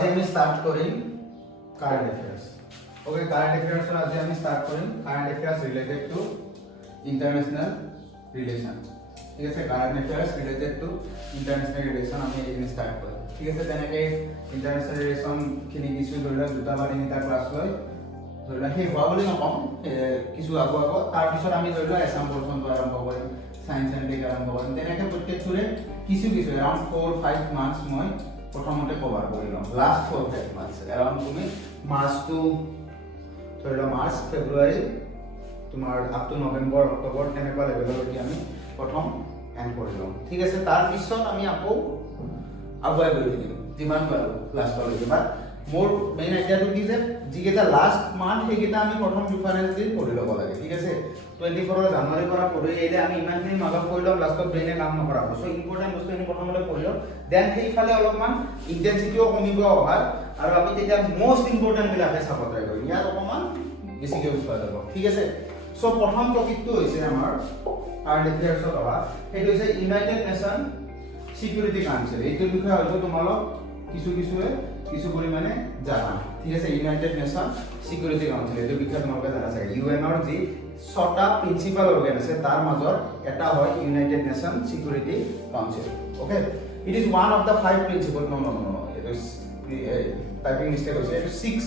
আজি আমি স্টার্ট করিম current affairs. Okay, current affairs আজি আমি স্টার্ট করিম current affairs related to international relation. ঠিক আছে, current affairs related to international relation আমি এইখিনি স্টার্ট কৰিম। ঠিক আছে, তেনেকৈ ইন্টাৰনেশ্যনেল ৰিলেশ্যনখিনি কিছু ধৰি লওক দুটা বা তিনিটা ক্লাছ লৈ ধৰি লওক সেই হোৱা বুলি নকওঁ, কিছু আগত তাৰপিছত আমি ধৰি লওক এছাম পৰ্চনটো আৰম্ভ কৰিম, সায়েন্স এণ্ড টেক আৰম্ভ কৰিম। তেনেকৈ প্ৰত্যেকটোৰে কিছু এৰাউণ্ড 4-5 মান্থছ মই প্ৰথমতে কভাৰ কৰি ল'ম। লাষ্ট 4-5 মান্থছ এৰাউণ্ড তুমি মাৰ্চ টু ধৰি লওক মাৰ্চ ফেব্ৰুৱাৰী তোমাৰ আপ টু নৱেম্বৰ অক্টোবৰ তেনেকুৱা লেভেললৈকে আমি প্ৰথম এণ্ড কৰি ল'ম। ঠিক আছে, তাৰপিছত আমি আকৌ আগুৱাই গৈ থাকিম যিমান পাৰোঁ লাষ্টলৈকে। বাট মোৰ মেইন আইডিয়াটো কি যে যিকেইটা লাষ্ট মান্থ সেইকেইটা আমি প্ৰথম প্ৰিফাৰেঞ্চ দি পঢ়ি ল'ব লাগে। ঠিক আছে, 24 জানুৱাৰীৰ পৰা পঢ়ি আহিলে আমি ইমানখিনি মাজত পঢ়ি ল'ম, লাষ্টত ব্ৰেইনে কাম নকৰা হ'ব। চ' ইম্পৰ্টেণ্ট বস্তুখিনি প্ৰথমতে পঢ়ি ল'ম, দেন সেইফালে অলপমান ইণ্টেনচিটিও কমিব অহাৰ, আৰু আমি তেতিয়া মষ্ট ইম্পৰ্টেণ্টবিলাকে চাব ট্ৰাই কৰিম, ইয়াত অকণমান বেছিকৈ উঠোৱা যাব। ঠিক আছে, চ' প্ৰথম টপিকটো হৈছে আমাৰ কাৰেণ্ট এফেয়াৰ্ছত অহা, সেইটো হৈছে ইউনাইটেড নেশ্যন সিকিউৰিটি কাউন্সিল। এইটোৰ বিষয়ে হয়তো তোমালোক কিছু পৰিমাণে জানা। ঠিক আছে, ইউনাইটেড নেশ্যন সিকিউৰিটি কাউন্সিল এইটোৰ বিষয়ে তোমালোকে জানা চাগে। ইউএনৰ যি 6টা প্ৰিন্সিপাল অৰ্গেন আছে তাৰ মাজত এটা হয় United Nation security council. Okay, it is one of the 5 principal. No এইটো টাইপিং মিষ্টেক হৈছে, এইটো 6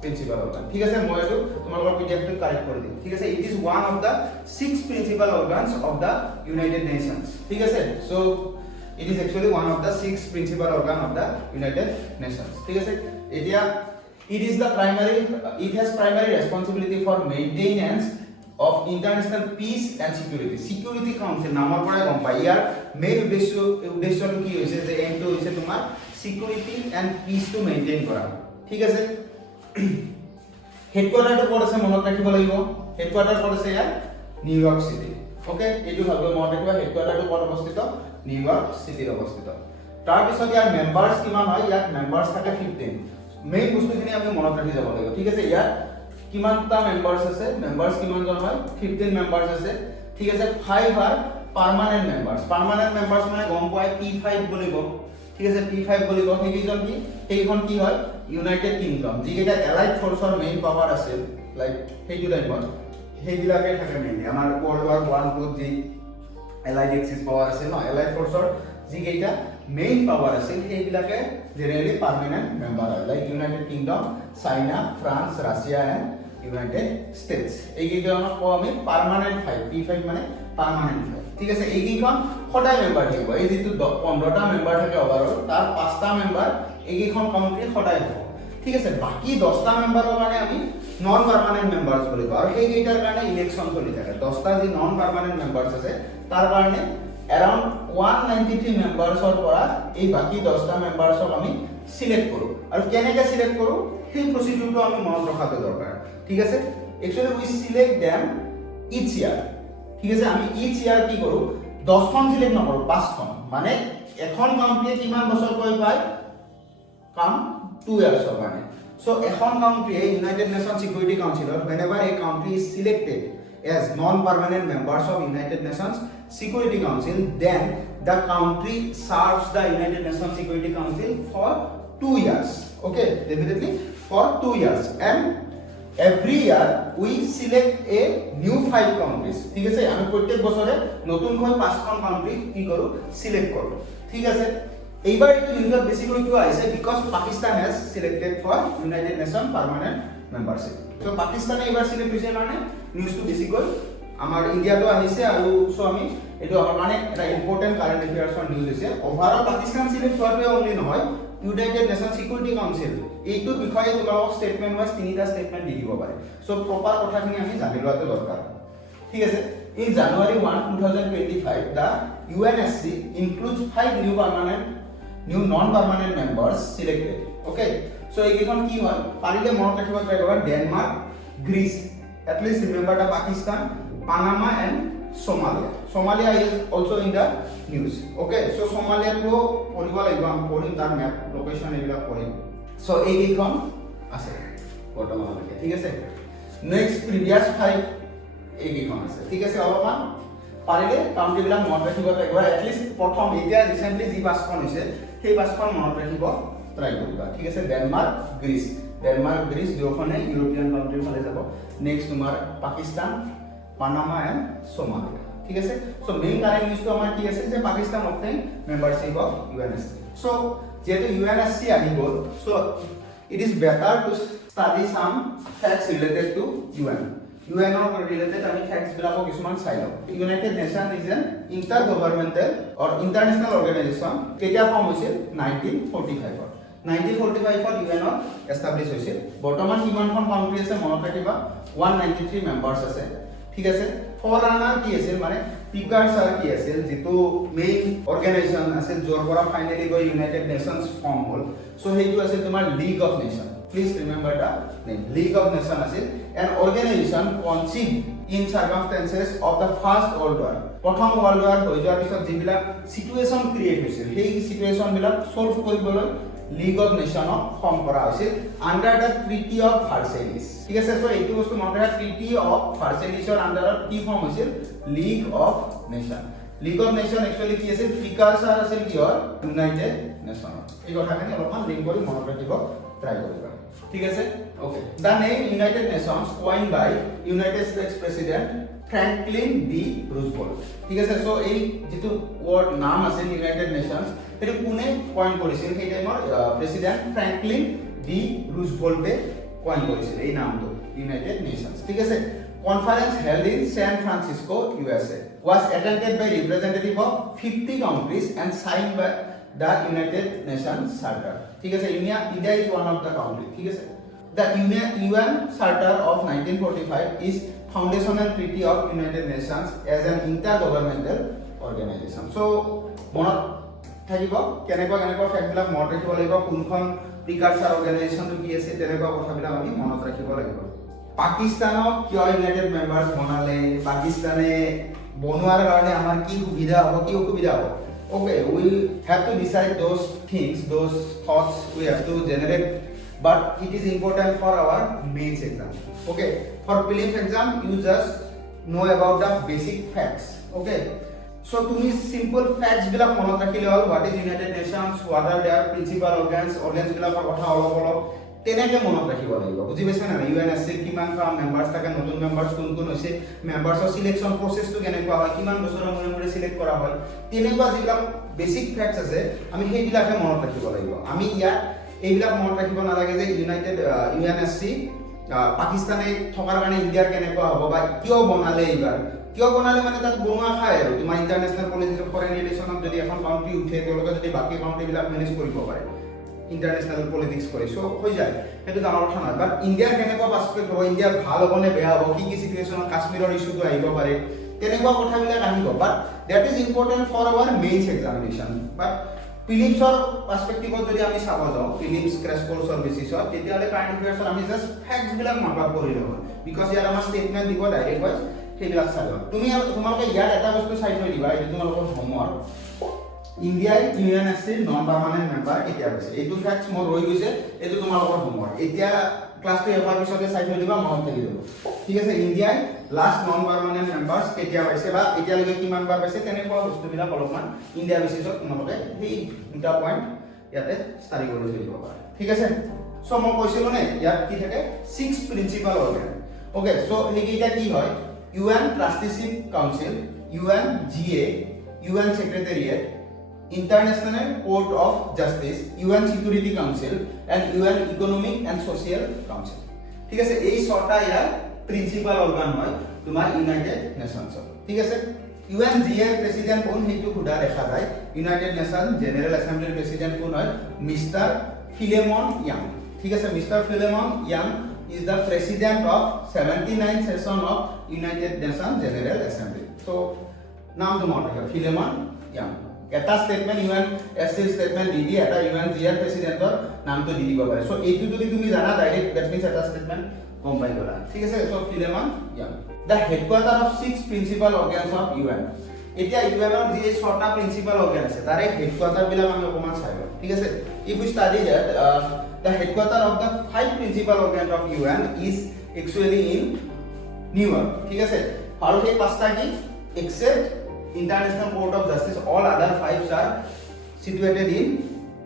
প্ৰিন্সিপাল অৰ্গান। ঠিক আছে, মই এইটো তোমালোকৰ পিডিএফটো কাৰেক্ট কৰি দিম। ঠিক আছে, it is one of the 6 principal organs of the United Nations. ঠিক আছে, চ' it is actually one of the 6 principal organ of the United Nations. ঠিক আছে, এতিয়া it has primary responsibility for maintenance of international peace and security. Security Council নামৰ পৰাই গম পায় ইয়াৰ main উদ্দেশ্যটো কি হৈছে যে এমটো হৈছে তোমাৰ security and peace to maintain কৰা। ঠিক আছে, হেডকোৱাৰ্টাৰটো ক'ত আছে মনত ৰাখিব লাগিব। হেডকোৱাৰ্টাৰ ক'ত আছে ইয়াৰ? New York city. ওকে, এইটো ভালকৈ মনত ৰাখিবা, হেডকোৱাৰ্টাৰটো ক'ত অৱস্থিত? নিউয়ৰ্ক চিটিত অৱস্থিত। তাৰপিছত ইয়াৰ মেম্বাৰ্ছ কিমান হয়? ইয়াত মেম্বাৰ্ছ থাকে 15। মেইন বস্তুখিনি আমি মনত ৰাখি যাব লাগিব। ঠিক আছে, ইয়াত কিমানটা মেম্বাৰ্ছ আছে? মেম্বাৰ্ছ কিমানজন হয়? 15 মেম্বাৰ্ছ আছে। ঠিক আছে, 5 are permanent members. Permanent members মানে গম পোৱাই P5 বুলিব। ঠিক আছে, P5 বুলিব। সেইকেইজন কি? সেইখন কি হয়? United kingdom. যিকেইটা এলাইড ফ'ৰ্চৰ মেইন পাৱাৰ আছিল লাইক সেইটো টাইমত সেইবিলাকে থাকে মেইনলি। আমাৰ ৱৰ্ল্ড ৱাৰ 1-2 যি এলাইড এক্সিছ পাৱাৰ আছে ন, এলাইড ফ'ৰ্চৰ যিকেইটা মেইন পাৱাৰ আছিল সেইবিলাকে জেনেৰেলি পাৰ্মানেণ্ট মেম্বাৰ হয়, like United Kingdom, China, France, Russia and United States. এইকেইজনক কওঁ আমি পাৰ্মানেণ্ট 5, P5 মানে পাৰ্মানেণ্ট 5। ঠিক আছে, এইকেইখন সদায় মেম্বাৰ থাকিব। এই যিটো 15টা মেম্বাৰ থাকে অভাৰঅল, তাৰ 5টা মেম্বাৰ এইকেইখন কাউণ্ট্ৰি সদায় হ'ব। ঠিক আছে, বাকী 10টা মেম্বাৰৰ কাৰণে আমি নন পাৰ্মানেণ্ট মেম্বাৰ্ছ বুলি কওঁ, আৰু সেইকেইটাৰ কাৰণে ইলেকশ্যন চলি থাকে। 10টা যি নন পাৰ্মানেণ্ট মেম্বাৰ্ছ আছে তাৰ কাৰণে এৰাউণ্ড 193 মেম্বাৰ্ছৰ পৰা এই বাকী 10টা মেম্বাৰ্ছক আমি সিলেক্ট কৰোঁ। আৰু কেনেকৈ সিলেক্ট কৰোঁ সেই প্ৰচিডিউৰটো আমি মনত ৰখাটো দৰকাৰ। ঠিক আছে, একচুৱেলি উই সিলেক্ট দেম ইচ ইয়াৰ। ঠিক আছে, আমি ইচ ইয়াৰ কি কৰোঁ? 10খন সিলেক্ট নকৰোঁ, 5খন। মানে এখন কাউণ্ট্ৰিয়ে কিমান বছৰকৈ পায়? কাম 2 ইয়াৰ্ছৰ কাৰণে। So, এখন কাউণ্ট্ৰিয়ে ইউনাইটেড নেশ্যন সিকিউৰিটি কাউন্সিলত whenever a country is selected as non-permanent members of United Nations Security Council, then the country serves the United Nations Security Council for 2 years. Okay, definitely for 2 years. And every year we select a new 5 countries. ঠিক আছে, আমি প্ৰত্যেক বছৰে নতুনকৈ 5খন country কি কৰোঁ? Select কৰোঁ। ঠিক আছে, এইবাৰ এইটো নিউজত বেছিকৈ কিয় আহিছে? Because Pakistan has selected for United Nation permanent membership. So' পাকিস্তানে এইবাৰ সিলেক্ট হৈছে কাৰণে নিউজটো বেছিকৈ আমাৰ ইণ্ডিয়াতো আহিছে। আৰু চ' আমি এইটো আমাৰ কাৰণে এটা ইম্পৰ্টেণ্ট কাৰেণ্ট এফেয়াৰ্ছৰ নিউজ হৈছে। অভাৰঅল পাকিস্তান সিলেক্ট হোৱাটোৱে অনলি নহয়, ইউনাইটেড নেশ্যন সিকিউৰিটি কাউন্সিল এইটোৰ বিষয়ে তোমালোকক ষ্টেটমেণ্ট ৱাইজ 3টা ষ্টেটমেণ্ট দি দিব পাৰে। চ' প্ৰপাৰ কথাখিনি আমি জানি লোৱাটো দৰকাৰ। ঠিক আছে, in January 1, 2025 the UNSC includes 5 new non-permanent members selected. Okay, so এইকেইখন কি হয়? পাৰিলে মনত ৰাখিব ট্ৰাই কৰিবা। Denmark, Greece, at least remember the Pakistan, Panama and Somalia. Somalia is also in the news. Okay, so Somalia to পঢ়িব লাগিব, আমি পঢ়িম তাৰ মেপ লোকেশ্যন এইবিলাক পঢ়িম। so এইকেইখন আছে বৰ্তমানলৈকে। ঠিক আছে, নেক্সট প্ৰিভিয়াছ 5 এইকেইখন আছে। ঠিক আছে, অলপমান পাৰিলে কাউণ্ট্ৰিবিলাক মনত ৰাখিব ট্ৰাই কৰিবা। এটলিষ্ট প্ৰথম এতিয়া ৰিচেণ্টলি যি 5খন হৈছে সেই 5খন মনত ৰাখিব ট্ৰাই কৰিবা ঠিক আছে ডেনমাৰ্ক গ্ৰীচ দুখনে ইউৰোপিয়ান কাণ্ট্ৰিৰ ফালে যাব নেক্সট তোমাৰ পাকিস্তান পানামা এণ্ড সোমালিয়া ঠিক আছে সো মেইন কাৰেন্ট নিউজটো আমাৰ কি আছে যে Pakistan obtain membership of UNSC so যেহেতু ইউএনএসসি আহি গ'ল so it is better to study some facts related to UN or related আমি facts বিলাকো কিছুমান চাই লওঁ United Nations is an intergovernmental or international organization কেতিয়া ফৰ্ম হৈছিল 1945 1945 UN এস্টাবলিশ হৈছিল বৰ্তমান কিমানখন কাউন্ট্ৰি আছে মনত ৰাখিবা 193 মেম্বাৰ্স আছে ঠিক আছে ফৰৰানাৰ কি আছিল মানে প্ৰিকাৰছাৰ কি আছিল যেটো মেইন অৰ্গানাইজেশ্যন আছিল যৰ পৰা ফাইনালি গৈ ইউনাইটেড নেশনস ফৰ্ম হ'ল সো হেইটো আছিল তোমাৰ league of nation please remember the name league of nation আছিল an organisation conceive in circumstances of the first world war প্ৰথম ওয়াৰ্ল্ড ওয়াৰ হৈ যোৱাৰ পিছত যিবিলাক সিচুৱেচন ক্ৰিয়েট হৈছিল সেই সিচুৱেচন বিলাক সলভ কৰিবলৈ লীগ অফ নেশনক ফৰ্ম কৰা হৈছিল আন্ডাৰ দা ট্ৰিটি অফ ভাৰ্চেলিস ঠিক আছে সো এইটো বস্তু মনত ৰাখা ট্ৰিটি অফ ভাৰ্চেলিসৰ আন্ডাৰত কি ফৰ্ম হৈছিল লীগ অফ নেশন একচুয়ালি কি আছিল প্ৰিকাৰছাৰ আছিল কি হয় ইউনাইটেড নেশন এই কথাখিনি অলপমান লিংক কৰি মনত ৰাখিব ট্ৰাই কৰিবা ঠিক আছে ওকে দা নেম ইউনাইটেড নেশনস কয়েন বাই United states president Franklin D Roosevelt ঠিক আছে সো এই যেটো ওয়াৰ্ড নাম আছে ইউনাইটেড নেশনস এটো কোনে কয়েন কৰিছিল সেই টাইমৰ প্ৰেসিডেন্ট ফ্ৰেঙ্কলিন ডি ৰুজভেল্টে কয়েন কৰিছিল এই নামটো ইউনাইটেড নেশনস ঠিক আছে conference held in San Francisco USA was attended by representative of 50 countries and signed by the United Nations Charter ঠিক আছে India is one of the country ঠিক আছে the UN Charter of 1945 is foundational treaty of United Nations as an intergovernmental organization so মনত থাকিব কেনেকুৱা fact বিলাক মনত ৰাখিব লাগিব কোনখন প্ৰিকাৰছাৰ অৰ্গানাইজেশ্যনটো কি আছে তেনেকুৱা কথাবিলাক আমি মনত ৰাখিব লাগিব পাকিস্তানক কিয় ইউনাইটেড মেম্বাৰ্স বনালে পাকিস্তানে বনোৱাৰ কাৰণে আমাৰ কি সুবিধা হ'ব কি অসুবিধা হ'ব okay we have to decide those things those thoughts we have to generate but it is important for our mains exam okay for prelims exam you just know about the basic facts okay so তুমি simple facts বিলাক মনত ৰাখিলে হ'ল what is United Nations what are their principal organs বিলাকৰ কথা অলপ তেনেকে মনত ৰাখিব লাগিব বুজি পাইছা না ইউএনএসসি কিমান কাম মেম্বাৰস থাকে নতুন মেম্বাৰস কোন হৈছে মেম্বাৰসৰ সিলেকশন প্ৰসেসটো কেনেকুৱা হয় কিমান বছৰৰ মূৰে সিলেক্ট কৰা হয় তেনেকুৱা যিবিলাক বেসিক ফ্যাক্টস আছে আমি সেইবিলাকে মনত ৰাখিব লাগিব আমি ইয়াত এইবিলাক মনত ৰাখিব নালাগে যে ইউএনএসসি পাকিস্তানে থকাৰ কাৰণে ইণ্ডিয়াৰ কেনেকুৱা হ'ব বা কিয় বনালে এইবাৰ কিয় বনালে মানে তাত বনোৱা খায় আৰু তোমাৰ ইন্টাৰনেশ্যনেল পলিটিক্স ফৰেন ৰিলেশনত যদি এখন কাউন্ট্ৰি উঠে তেওঁলোকে যদি বাকি কাউন্ট্ৰি বিলাক মেনেজ কৰিব পাৰে ইন্টাৰনেশ্যনেল পলিটিক্স কৰি সো হৈ যায় সেইটো ডাঙৰ কথা নহয় বাট ইণ্ডিয়াৰ কেনেকুৱা পাৰ্সপেক্টিভ হ'ব ইণ্ডিয়া ভাল হ'ব নে বেয়া হ'ব কি সিচুৱেচনত কাশ্মীৰৰ ইস্যুটো আহিব পাৰে তেনেকুৱা কথাবিলাক আহিব but that is important for our mains examination but প্ৰিলিমছৰ পাৰ্সপেক্টিভত যদি আমি চাব যাওঁ প্ৰিলিমছ ক্ৰেছ কোৰ্ছৰ বেচিছত তেতিয়াহ'লে কাৰেণ্ট এফেয়াৰ্ছৰ আমি জাষ্ট ফ্যাক্টছ বিলাক মাৰ্কআপ কৰি ল'ব বিকজ ইয়াত আমাৰ ষ্টেটমেণ্ট দিব ডাইৰেক্ট ৱাইজ সেইবিলাক চাব তুমি তোমালোকে ইয়াত এটা বস্তু চাই থৈ দিবা এইটো তোমালোকৰ হোমৱৰ্ক ইণ্ডিয়াই ইউএনএসসিৰ নন পাৰ্মানেন্ট মেম্বাৰ কেতিয়া হৈছে এইটো ফ্যাক্টছ মোৰ ৰৈ গৈছে এইটো তোমালোকৰ হোমৱৰ্ক এতিয়া ক্লাছটো এবাৰ পিছতে চাই থৈ দিবা মনত থাকি যাব ঠিক আছে ইণ্ডিয়াই লাষ্ট নন পাৰ্মানেন্ট মেম্বাৰ্স কেতিয়া হৈছে বা এতিয়ালৈকে কিমান বাৰ পাইছে তেনেকুৱা বস্তুবিলাক অলপমান ইণ্ডিয়া বেচিছত তোমালোকে সেই দুটা পইণ্ট ইয়াতে ষ্টাডি কৰি থৈ দিব পাৰা ঠিক আছে সো মই কৈছিলো নে ইয়াত কি থাকে 6 প্ৰিন্সিপাল অৰ্গান ওকে সো সেইকেইটা কি হয় UN Trusteeship Council UNGA UN Secretariat International Court of Justice UN Security Council and UN Economic and Social Council ঠিক আছে এই ছটা ইয়াৰ প্ৰিন্সিপাল অৰ্গান হয় তোমাৰ ইউনাইটেড নেশনছৰ ঠিক আছে UNGA প্ৰেসিডেন্ট কোন হেতু খুদা দেখা যায় ইউনাইটেড নেশন জেনাৰেল এছেম্বলিৰ প্ৰেসিডেন্ট কোন হয় মিস্টাৰ ফিলেমন ইয়াং ঠিক আছে mister Philemon young is the president of 79th session of United Nations General Assembly so নাম তো মনত ৰাখিবা ফিলেমন ইয়াং এটা স্টেটমেন্ট ইউএনএসসি স্টেটমেন্ট দি এটা ইউএনজিআৰ প্ৰেসিডেন্টৰ নামটো দি দিব পাৰে সো এইটো যদি তুমি জানা ডাইৰেক্ট দ্যাট মিন্স এটা স্টেটমেন্ট গম পাই গলা ঠিক আছে সো ফিলেমন ইয়াং the headquarter of 6 principal organs of UN এতিয়া ইউএনৰ যি ছটা প্ৰিন্সিপাল অৰ্গান আছে তাৰে হেডকোয়ার্টার বিলাক আমি অকমান চাই লওঁ ঠিক আছে if you study that the headquarters of the 5 principal organs of UN is actually in New York ঠিক আছে আৰু সেই পাঁচটা কি except International Court of Justice all other 5 are situated in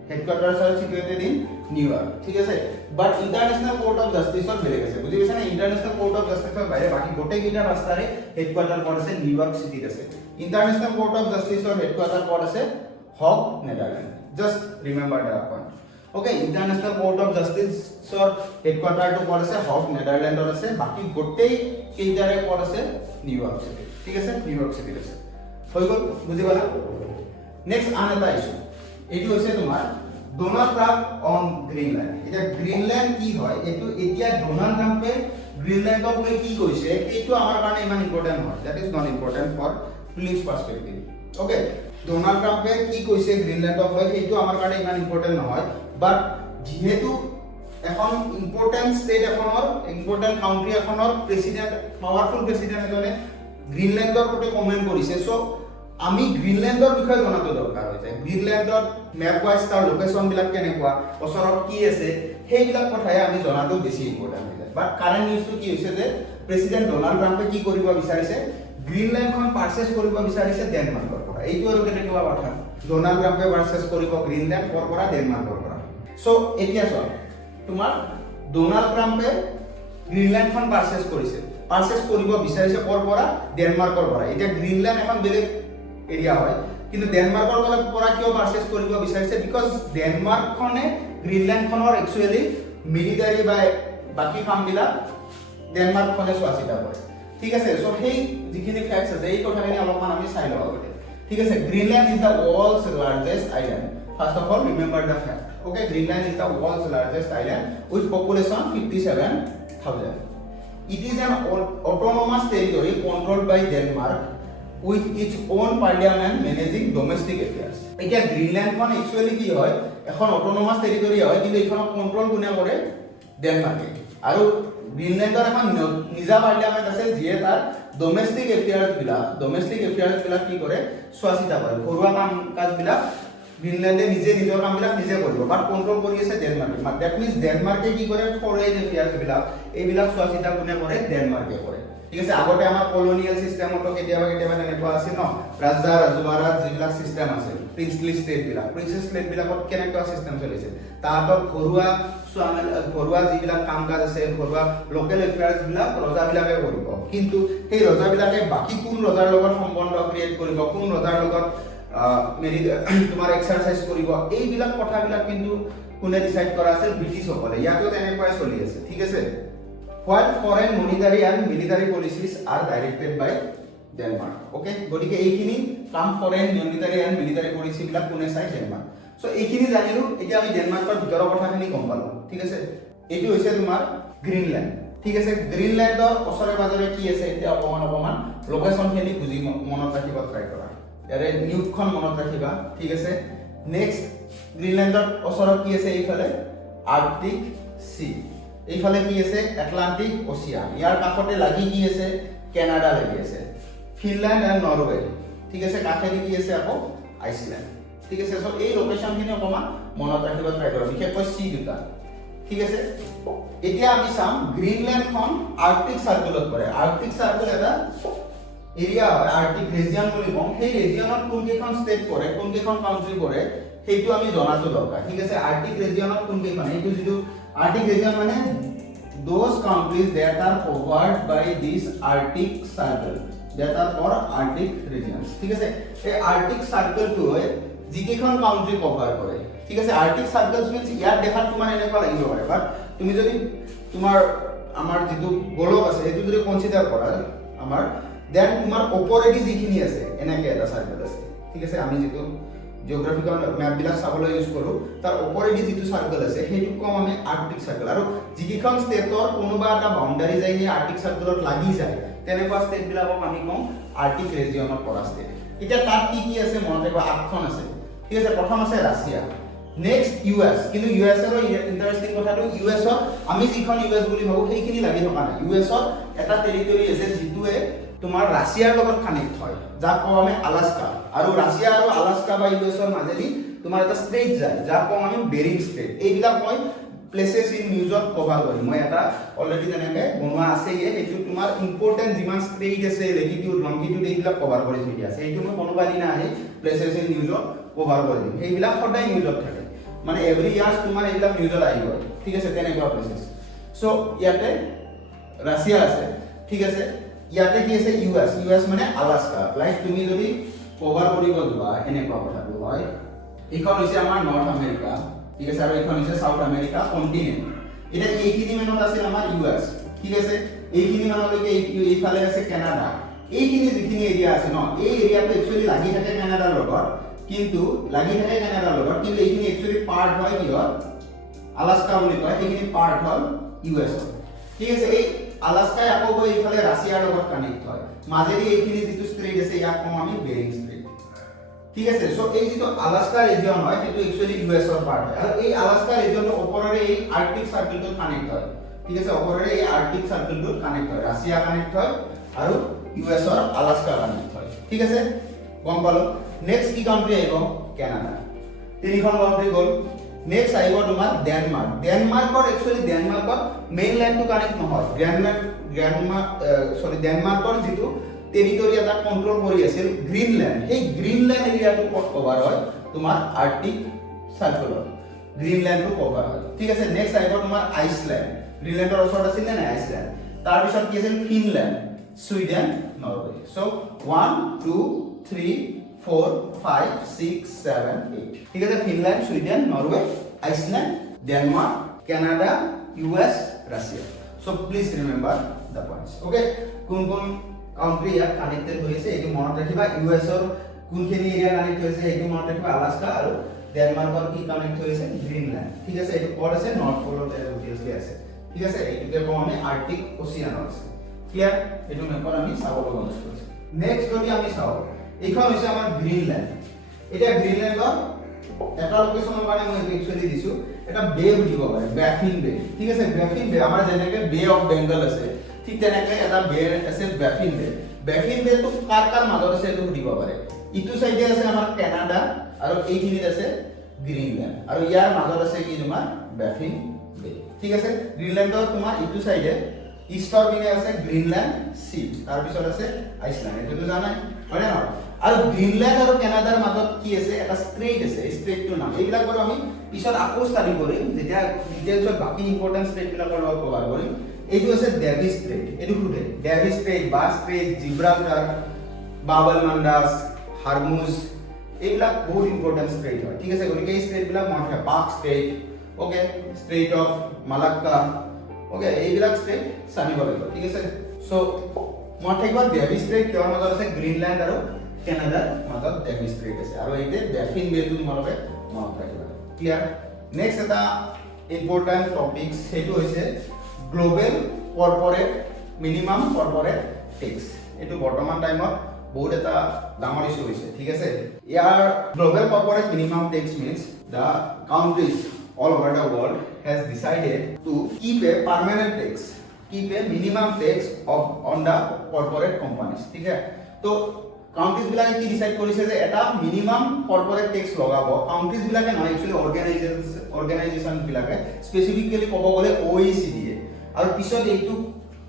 headquarters are situated in New York ঠিক আছে but international court of জাস্টিসৰ বেলেগ আছে বুজি পাইছা না ইন্টাৰন্যাশনাল কোৰ্ট অফ জাস্টিসৰ বাহিৰে বাকি গোটেই কেইটা ৰাস্তাৰে হেডকোয়াৰ্টাৰ কোড আছে নিউ ইয়ৰ্ক সিটিত আছে ইন্টাৰন্যাশনাল কোৰ্ট অফ জাস্টিসৰ হেডকোয়াৰ্টাৰ কোড আছে Hague Netherland just remember that point okay international court of জাস্টিসৰ হেডকোয়াৰ্টাৰটো কোড আছে হগ নেদাৰল্যান্ডত আছে বাকি গোটেই কেইটাৰে কোড আছে নিউ ইয়র্ক সিটি ঠিক আছে নিউ ইয়র্ক সিটিত আছে হৈ গ'ল বুজি পালা নেক্সট আন এটা ইস্যু এটি হৈছে তোমাৰ ডোনাল্ড ট্ৰাম্প অন গ্ৰীনল্যান্ড এটা গ্ৰীনল্যান্ড কি হয় এটো এতিয়া ডোনাল্ড ট্ৰাম্পে গ্ৰীনল্যান্ডক লৈ কি কৈছে এইটো আমাৰ কাৰণে ইমান ইম্পৰ্টেন্ট হয় that is not important for police perspective okay Donald ট্ৰাম্পে কি কৈছে গ্ৰীনল্যান্ডক লৈ এইটো আমাৰ কাৰণে ইমান ইম্পৰ্টেন্ট নহয় বাট যেহেতু এখন ইম্পৰ্টেন্ট ষ্টেট এখনৰ ইম্পৰ্টেন্ট কাউন্ট্ৰি এখনৰ প্ৰেসিডেন্ট পাৱাৰফুল প্ৰেসিডেন্ট এজনে গ্ৰীনল্যান্ডৰ প্ৰতি কমেন্ট কৰিছে সো আমি গ্ৰীনল্যান্ডৰ বিষয়ে জনাটো দৰকাৰ হৈ যায় গ্ৰীনল্যান্ডৰ মেপ ওয়াইজ তাৰ লোকেশন বিলাক কেনেকুৱা ওচৰত কি আছে সেইবিলাক কথাই আমি জনাটো বেছি ইম্পৰ্টেন্ট হৈ যায় বাট কাৰেন্ট নিউজটো কি হৈছে যে প্ৰেসিডেন্ট ডোনাল্ড ট্ৰাম্পে কি কৰিব বিচাৰিছে গ্ৰীনল্যান্ডখন পাৰচেজ কৰিব বিচাৰিছে ডেনমাৰ্কৰ পৰা এইটো আৰু কেনেকুৱা কথা ডোনাল্ড ট্ৰাম্পে পাৰচেজ কৰিব গ্ৰীনল্যান্ড কৰ পৰা ডেনমাৰ্কৰ পৰা সো এতিয়া চোৱা তোমাৰ ডোনাল্ড ট্ৰাম্পে গ্ৰীনল্যান্ডখন পাৰচেজ কৰিছে পাৰচেজ কৰিব বিচাৰিছে কৰ পৰা ডেনমাৰ্কৰ পৰা এতিয়া গ্ৰীনল্যান্ড এখন বেলেগ এৰিয়া হয় কিন্তু ডেনমাৰ্কৰ পৰা কিয় পাৰচেজ কৰিব বিচাৰিছে বিকজ ডেনমাৰ্কখনে গ্ৰীনল্যান্ডখনৰ একচুয়ালি মিলিটাৰী বা বাকি কামবিলাক ডেনমাৰ্কখনে চোৱাচিতা কৰে ঠিক আছে সো সেই যিখিনি ফ্যাক্টছ আছে এই কথাখিনি অলপমান আমি চাই লওঁ আগতে ঠিক আছে Greenland is the world's largest island first of all remember the fact okay Greenland is the world's largest island with population 57,000 it is an autonomous territory controlled by Denmark with its own parliament managing domestic affairs এটা গ্ৰীনল্যান্ডখন actually কি হয় এখন autonomous territory হয় কিন্তু এইখন control কোনে কৰে ডেনমাৰ্কে আৰু গ্ৰীনল্যান্ডৰ এখন নিজা পাৰ্লিয়ামেন্ট আছে যিয়ে তাৰ ডোমেষ্টিক এফেয়াৰ্স বিলাক কি কৰে চোৱাচিতা কৰে ঘৰুৱা কাম কাজ বিলাক গ্ৰীনল্যান্ডে নিজে নিজৰ কাম বিলাক নিজে কৰিব বাট কন্ট্ৰোল কৰি আছে ডেনমাৰ্কে দ্যাট মিন্স ডেনমাৰ্কে কি কৰে ফৰেন এফেয়াৰ্স বিলাক এইবিলাক চোৱাচিতা কোনে কৰে ডেনমাৰ্কে কৰে ঠিক আছে আগতে আমাৰ কলোনিয়াল সিস্টেমটো কেতিয়াবা তেনেকুৱা আছিল ন ৰাজা ৰাজৱাৰাত যিবিলাক সিস্টেম আছে প্ৰিন্সলি ষ্টেট বিলাকত কেনেকুৱা সিস্টেম চলিছে তাহাঁতৰ ঘৰুৱা যিবিলাক কাম কাজ আছে ঘৰুৱা লোকেল এফেয়াৰ্স বিলাক ৰজাবিলাকে কৰিব কিন্তু সেই ৰজাবিলাকে বাকি কোন ৰজাৰ লগত সম্বন্ধ ক্ৰিয়েট কৰিব কোন ৰজাৰ লগত তোমাৰ এক্সাৰসাইজ কৰিব এইবিলাক কথাবিলাক কিন্তু কোনে ডিসাইড কৰা আছিল ব্ৰিটিছসকলে ইয়াতো তেনেকুৱাই চলি আছে ঠিক আছে while foreign monetary and military policies are directed by Denmark okay গটিকে এইখিনি কাম foreign monetary and military policy বিলাক কোনে চাই ডেনমাৰ্ক সো এইখিনি জানিলো এতিয়া আমি ডেনমাৰ্কৰ ভিতৰৰ কথাখিনি গম পালো ঠিক আছে এটি হৈছে তোমাৰ গ্ৰীনল্যান্ড ঠিক আছে গ্ৰীনল্যান্ডৰ ওচৰে পাজৰে কি আছে এতিয়া অপমান লোকেশনখিনি বুজি মনত ৰাখিব ট্ৰাই কৰা ইয়াৰে নিউখন মনত ৰাখিবা ঠিক আছে নেক্সট গ্ৰীনল্যান্ডৰ ওচৰত কি আছে এইফালে আৰ্কটিক সি এইফালে কি আছে আটলান্টিক ওচিয়ান ইয়াৰ কাষতে লাগি কি আছে কানাডা লাগি আছে ফিনল্যান্ড এন্ড নৰৱে ঠিক আছে কাষেদি কি আছে আকৌ আইসল্যান্ড ঠিক আছে সো এই লোকেশনখিনি অকমান মনত ৰাখিব ট্ৰাই কৰা বিশেষকৈ সি দুটা ঠিক আছে এতিয়া আমি চাম গ্ৰীনল্যান্ডখন আৰ্কটিক সাৰ্কেলত পৰে আৰ্কটিক সাৰ্কেল এটা এৰিয়া হয় আৰ্কটিক ৰিজিয়ন বুলি কম সেই ৰিজিয়নত কোনকেইখন ষ্টেট পৰে কোনকেইখন কাউন্ট্ৰি পৰে সেইটো আমি জনাটো দৰকাৰ ঠিক আছে আৰ্কটিক ৰিজিয়নত কোনকেইখন এইটো যিটো Arctic region মানে those countries that are covered by this Arctic circle that are called Arctic regions ঠিক আছে এই Arctic circle টো হয় যিকেইখন কাউন্ট্রি কভাৰ কৰে ঠিক আছে Arctic circles means ইয়াত দেখাত তোমাৰ এনেকুৱা লাগিব পাৰে বাট তুমি যদি তোমাৰ আমাৰ যেটো গোলক আছে এটো যদি কনসিডাৰ কৰা আমাৰ দেন তোমাৰ ওপৰেদি যিখিনি আছে এনেকে এটা সাৰ্কেল আছে ঠিক আছে আমি যেটো জিওগ্ৰাফিক্যাল ম্যাপ বিলাক চাবলৈ ইউজ কৰো তাৰ ওপৰেদি যেটো সাৰ্কেল আছে হেতু কম আমি আৰ্কটিক সাৰ্কেল আৰু যিকিখন ষ্টেটৰ কোনোবা এটা বাউন্ডাৰী যাই এই আৰ্কটিক সাৰ্কেলত লাগি যায় তেনেকুৱা ষ্টেট বিলাকক আমি কম আৰ্কটিক ৰিজিয়নত পৰা ষ্টেট এতিয়া তাত কি আছে মনত ৰাখিবা আঠখন আছে ঠিক আছে প্ৰথম আছে ৰাছিয়া নেক্সট ইউএছ কিন্তু ইউএছ ৰ ইন্টাৰেষ্টিং কথাটো ইউএছ ৰ আমি যিখন ইউএছ বুলি ভাবো সেইখিনি লাগি থকা নাই ইউএছ ৰ এটা টেৰিটৰি আছে যিটোৱে তোমাৰ ৰাছিয়াৰ লগত কানেক্ট হয় যাক কওঁ আমি আলাস্কা আৰু ৰাছিয়া আৰু আলাস্কা বা ইউএছৰ মাজেদি তোমাৰ এটা ষ্ট্ৰেট যায় যাক কওঁ আমি বেৰিং ষ্ট্ৰেট এইবিলাক মই প্লেসেস ইন নিউজত কভাৰ কৰিম মই এটা অলৰেডি তেনেকে বনোৱা আছে এইটো তোমাৰ ইম্পৰ্টেন্ট যিমান ষ্ট্ৰেট আছে লেটিটিউড লংগিটিউড এইবিলাক কভাৰ কৰি থৈ দিয়া আছে এইটো মই কোনোবা দিনা আহি প্লেসেস ইন নিউজত কভাৰ কৰি দিম সেইবিলাক সদায় নিউজত থাকে মানে এভৰি ইয়াৰ্ছ তোমাৰ এইবিলাক নিউজত আহিব ঠিক আছে তেনেকুৱা প্লেচেছ সো ইয়াতে ৰাছিয়া আছে ঠিক আছে ইয়াতে কি আছে ইউএছ মানে আলাস্কা লাইক তুমি যদি কভাৰ কৰিব যোৱা এনেকুৱা কথাটো হয় এইখন হৈছে আমাৰ নৰ্থ আমেৰিকা ঠিক আছে আৰু এইখন হৈছে সাউথ আমেৰিকা কন্টিনেন্ট এটা এইখিনি মানত আছে আমাৰ ইউএছ ঠিক আছে এইখিনি মানলৈকে এইফালে আছে কানাডা এইখিনি যিখিনি এৰিয়া আছে ন এই এৰিয়াটো একচুয়ালি লাগি থাকে কানাডাৰ লগত কিন্তু এইখিনি একচুয়ালি পাৰ্ট হয় কি হয় আলাস্কা বুলি কয় এইখিনি পাৰ্ট হ'ল ইউএছ ঠিক আছে এই আলাস্কাই আকৌ গৈ এইফালে ৰাছিয়াৰ লগত কানেক্ট হয় মাজেদি এইখিনি যিটো ষ্ট্ৰেট আছে ইয়াক কম আমি বেৰিং ষ্ট্ৰেট ঠিক আছে সো এই যিটো আলাস্কা ৰিজন হয় সেইটো একচুয়ালি ইউএছ ৰ পাৰ্ট হয় আৰু এই আলাস্কা ৰিজনটো ওপৰৰে এই আৰ্কটিক সাৰ্কেলটো কানেক্ট হয় ঠিক আছে ওপৰৰে এই আৰ্কটিক সাৰ্কেলটো কানেক্ট হয় ৰাছিয়া কানেক্ট হয় আৰু ইউএছ ৰ আলাস্কা কানেক্ট হয় ঠিক আছে গম পালো নেক্সট কি কান্ট্ৰি আহিব কানাডা তিনিখন কান্ট্ৰি গ'ল নেক্সট আহিব তোমাৰ ডেনমাৰ্কৰ একচুয়ালি ডেনমাৰ্কৰ মেইনল্যান্ডটো কানেক্ট নহয় ডেনমাৰ্কৰ যিটো টেৰিটৰি এটা কন্ট্ৰোল কৰি আছিল গ্ৰীনল্যান্ড এই গ্ৰীনল্যান্ড এৰিয়াটো ক'ত কভাৰ হয় তোমাৰ আৰ্কটিক সাৰ্কেলত গ্ৰীনল্যান্ডটো কভাৰ হয় ঠিক আছে নেক্সট আহিব তোমাৰ আইসল্যান্ড গ্ৰীনল্যান্ডৰ ওচৰত আছিল নে আইসল্যান্ড তাৰ পিছত কি আছিল ফিনল্যান্ড সুইডেন নৰৱে সো 1 2 3 4 5 6 7 8 ঠিক আছে Finland Sweden Norway Iceland Denmark Canada US Russia so please remember the points okay কোন কোন কান্ট্রি ইয়াত কানেক্টেড হইছে এটো মনত ৰাখিবা ইউএস ৰ কোনখিনি এৰিয়া কানেক্ট হৈছে এটো মনত ৰাখিবা আলাস্কা আৰু ডেনমাৰ্কৰ কি কানেক্ট হৈছে গ্ৰীনল্যান্ড ঠিক আছে এটো ক'ত আছে নৰ্থ পোলত অবভিয়াসলি আছে ঠিক আছে এটোকে কম আমি আৰ্কটিক ওচিয়ান আছে ক্লিয়াৰ এটো মেপৰ আমি চাব লগা আছে নেক্সট যদি আমি চাও এইখন হৈছে আমাৰ গ্ৰীনল্যান্ড এটা গ্ৰীনল্যান্ডৰ এটা লোকেশনৰ কাৰণে মই একচুয়ালি দিছো এটা বে বুলিব পাৰে ব্যাফিন বে ঠিক আছে ব্যাফিন বে আমাৰ যেনেকে বে অফ বেংগল আছে ঠিক তেনেকে এটা বে আছে ব্যাফিন বে তো কাৰ মাজত আছে এটো দিব পাৰে ইটো সাইডে আছে আমাৰ কানাডা আৰু এইখিনিত আছে গ্ৰীনল্যান্ড আৰু ইয়াৰ মাজত আছে কি তোমাৰ ব্যাফিন বে ঠিক আছে গ্ৰীনল্যান্ডৰ তোমাৰ ইটো সাইডে ইষ্টৰ পিনে আছে গ্ৰীনল্যান্ড সি তাৰ পিছত আছে আইসল্যান্ড এটো জানাই হয় না আৰু গ্ৰীনল্যান্ড আৰু কানাডাৰ মাজত কি আছে এটা ষ্ট্ৰেট আছে ষ্ট্ৰেটটোৰ নাম এইবিলাক বাৰু আমি পিছত আকৌ ষ্টাডি কৰিম যেতিয়া ডিটেইলছত বাকি ইম্পৰ্টেন্ট ষ্ট্ৰেট বিলাকৰ লগত কভাৰ কৰিম এইটো আছে ডেভিস ষ্ট্ৰেট এইটো খুদে ডেভিস ষ্ট্ৰেট বাস ষ্ট্ৰেট জিব্ৰাল্টাৰ বাবল মান্ডাস হাৰমুজ এইবিলাক বহুত ইম্পৰ্টেন্ট ষ্ট্ৰেট হয় ঠিক আছে গতিকে এই ষ্ট্ৰেট বিলাক মনত ৰাখিবা বাক strait okay strait of Malacca okay এইবিলাক ষ্ট্ৰেট জানিব লাগিব ঠিক আছে সো মনত ৰাখিবা ডেভিস ষ্ট্ৰেট কিহৰ মাজত আছে গ্ৰীনল্যান্ড আৰু কানাডাৰ মাজত ডেভিস ষ্ট্ৰেট আছে আৰু এইতে ব্যাফিন বেটো তোমালোকে মনত ৰাখিবা ক্লিয়াৰ নেক্সট এটা ইম্পৰ্টেন্ট টপিকস হেতু হৈছে global corporate minimum corporate tax এটো বৰ্তমান টাইমত বহুত এটা ডাঙৰ ইস্যু হৈছে ঠিক আছে ইয়াৰ global corporate minimum tax means the countries all over the world has decided to keep a permanent tax keep a minimum tax on the corporate companies ঠিক আছে তো কাউন্ট্রিজ বিলাকে কি ডিসাইড কৰিছে যে এটা মিনিমাম কৰ্পোৰেট টেক্স লগাব countries বিলাকে নহয় একচুয়ালি অৰ্গানাইজেশন বিলাকে স্পেসিফিক্যালি ক'ব গলে OECD আৰু পিছত এইটো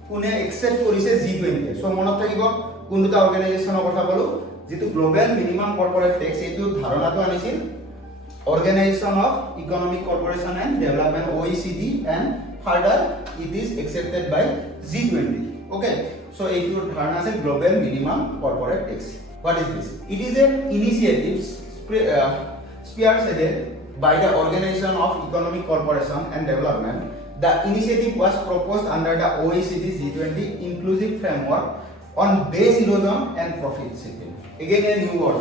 কোনে একসেপ্ট কৰিছে G20 সো মনত থাকিব কোনটা অৰ্গানাইজেশনৰ কথা বলো যেটো গ্লোবাল মিনিমাম কৰ্পোৰেট টেক্স এইটো ধাৰণাটো আনিছিল Organization of Economic Cooperation and Development OECD and further it is accepted by G20 okay so it would dharana as a global minimum corporate tax what is this it is an initiative spearheaded by the Organization of Economic Cooperation and Development the initiative was proposed under the OECD G20 inclusive framework on base erosion and profit shifting again a new word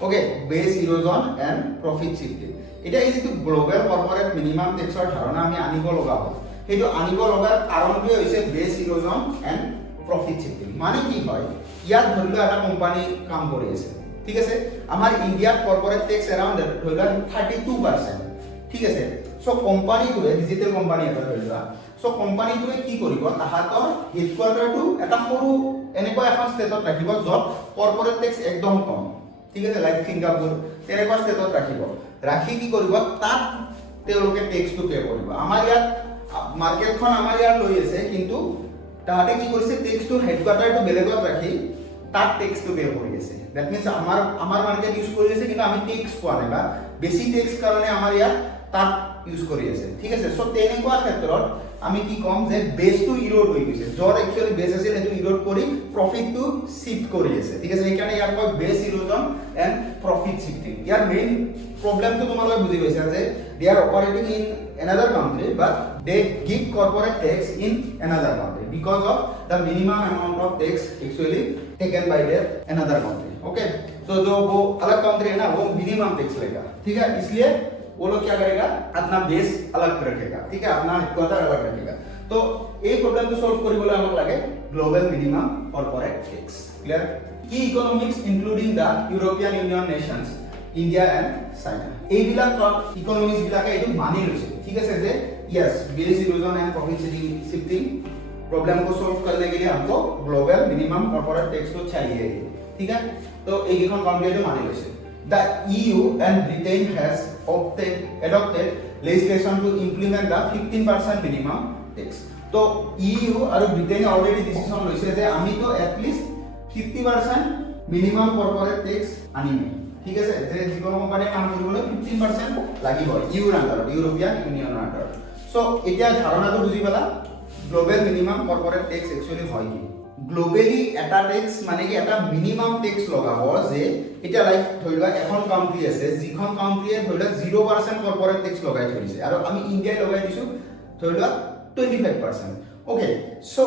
okay base erosion and profit shifting এটা এই যে global corporate minimum টেক্সৰ ধাৰণা আমি আনিব লগা হয় হেতু আনিব লগাৰ কাৰণটো হৈছে base erosion and profit shifting মানে কি হয় ইয়াত ধৰিলো এটা কোম্পানী কাম কৰি আছে ঠিক আছে আমাৰ ইন্ডিয়াত কৰ্পোৰেট টেক্স अराउंड ধৰিলো 32% ঠিক আছে সো কোম্পানীটোৱে ডিজিটাল কোম্পানী এটা ধৰিলো সো কোম্পানীটোৱে কি কৰিব তাহাতৰ হেডকোৱাৰ্টাৰটো এটা সৰু এনেকুৱা এখন ষ্টেটত ৰাখিব যত কৰ্পোৰেট টেক্স একদম কম ঠিক আছে লাইক সিঙ্গাপুৰ তেনেকুৱা ষ্টেটত ৰাখিব ৰাখি কি কৰিব তাত তেওঁলোকে টেক্সটো পে কৰিব আমাৰ ইয়াত মাৰ্কেটখন আমাৰ ইয়াত লৈ আছে কিন্তু তাহাতে কি কৰিছে টেক্সটো হেডকোৱাৰ্টাৰটো বেলেগত ৰাখি তাত টেক্সটো পে কৰি আছে দ্যাট মিন্স আমাৰ মাৰ্কেট ইউজ কৰি আছে কিন্তু আমি টেক্স পোৱা নাই বা বেছি টেক্স কাৰণে আমাৰ ইয়াত তাত ইউজ কৰি আছে ঠিক আছে সো তেনেকুৱা ক্ষেত্ৰত আমি কি কম যে বেসটো ইৰোড হৈ গৈছে যৰ একচুয়ালি বেস আছিল এটো ইৰোড কৰি প্ৰফিটটো শিফট কৰি আছে ঠিক আছে এইকাৰণে ইয়াক কয় base erosion and profit shifting ইয়াৰ মেইন প্ৰবলেমটো তোমালোকে বুজি পাইছা যে they are operating in another country but they give corporate tax in another country because of the minimum amount of tax actually taken by their another country okay so जो वो अलग country है ना वो मिनिमम टैक्स लेगा ठीक है इसलिए वो लोग क्या करेगा अपना बेस अलग रखेगा ठीक है अपना हेडक्वार्टर अलग रखेगा तो এই প্রবলেমটো সলভ কৰিবলৈ আমাক লাগে global minimum corporate tax clear কি economics including the European Union nations India and China এইবিলাক ইকোনমিক্স বিলাকে এটো মানি লৈছে ঠিক আছে যে yes base erosion and profit shifting problem को सॉल्व करने के लिए हमको ग्लोबल मिनिमम कॉर्पोरेट टैक्स तो चाहिए ठीक है तो एक एक कंट्री तो माने লৈছে the EU and Britain has adopted legislation to implement the 15% minimum tax तो EU और ब्रिटेन ऑलरेडी डिसीजन লৈছে যে আমি তো at least 50% minimum corporate tax আনিম ঠিক আছে যে যিকোনো কোম্পানী কাম কৰিবলৈ 15% লাগিব ইউৰ আন্ডাৰত ইউৰোপিয়ান ইউনিয়নৰ আন্ডাৰত সো এতিয়া ধাৰণাটো বুজি পালা global minimum corporate tax actually হয় কি গ্লোবালি এটা ট্যাক্স মানে কি এটা মিনিমাম ট্যাক্স লগাব যে এটা লাইক ধৰিবা এখন কাউন্ট্ৰি আছে যিখন কাউন্ট্ৰিয়ে ধৰিলা 0% কৰ্পোৰেট ট্যাক্স লগাই থৈছে আৰু আমি ইন্ডিয়াই লগাই দিছো ধৰিলা 25% ওকে সো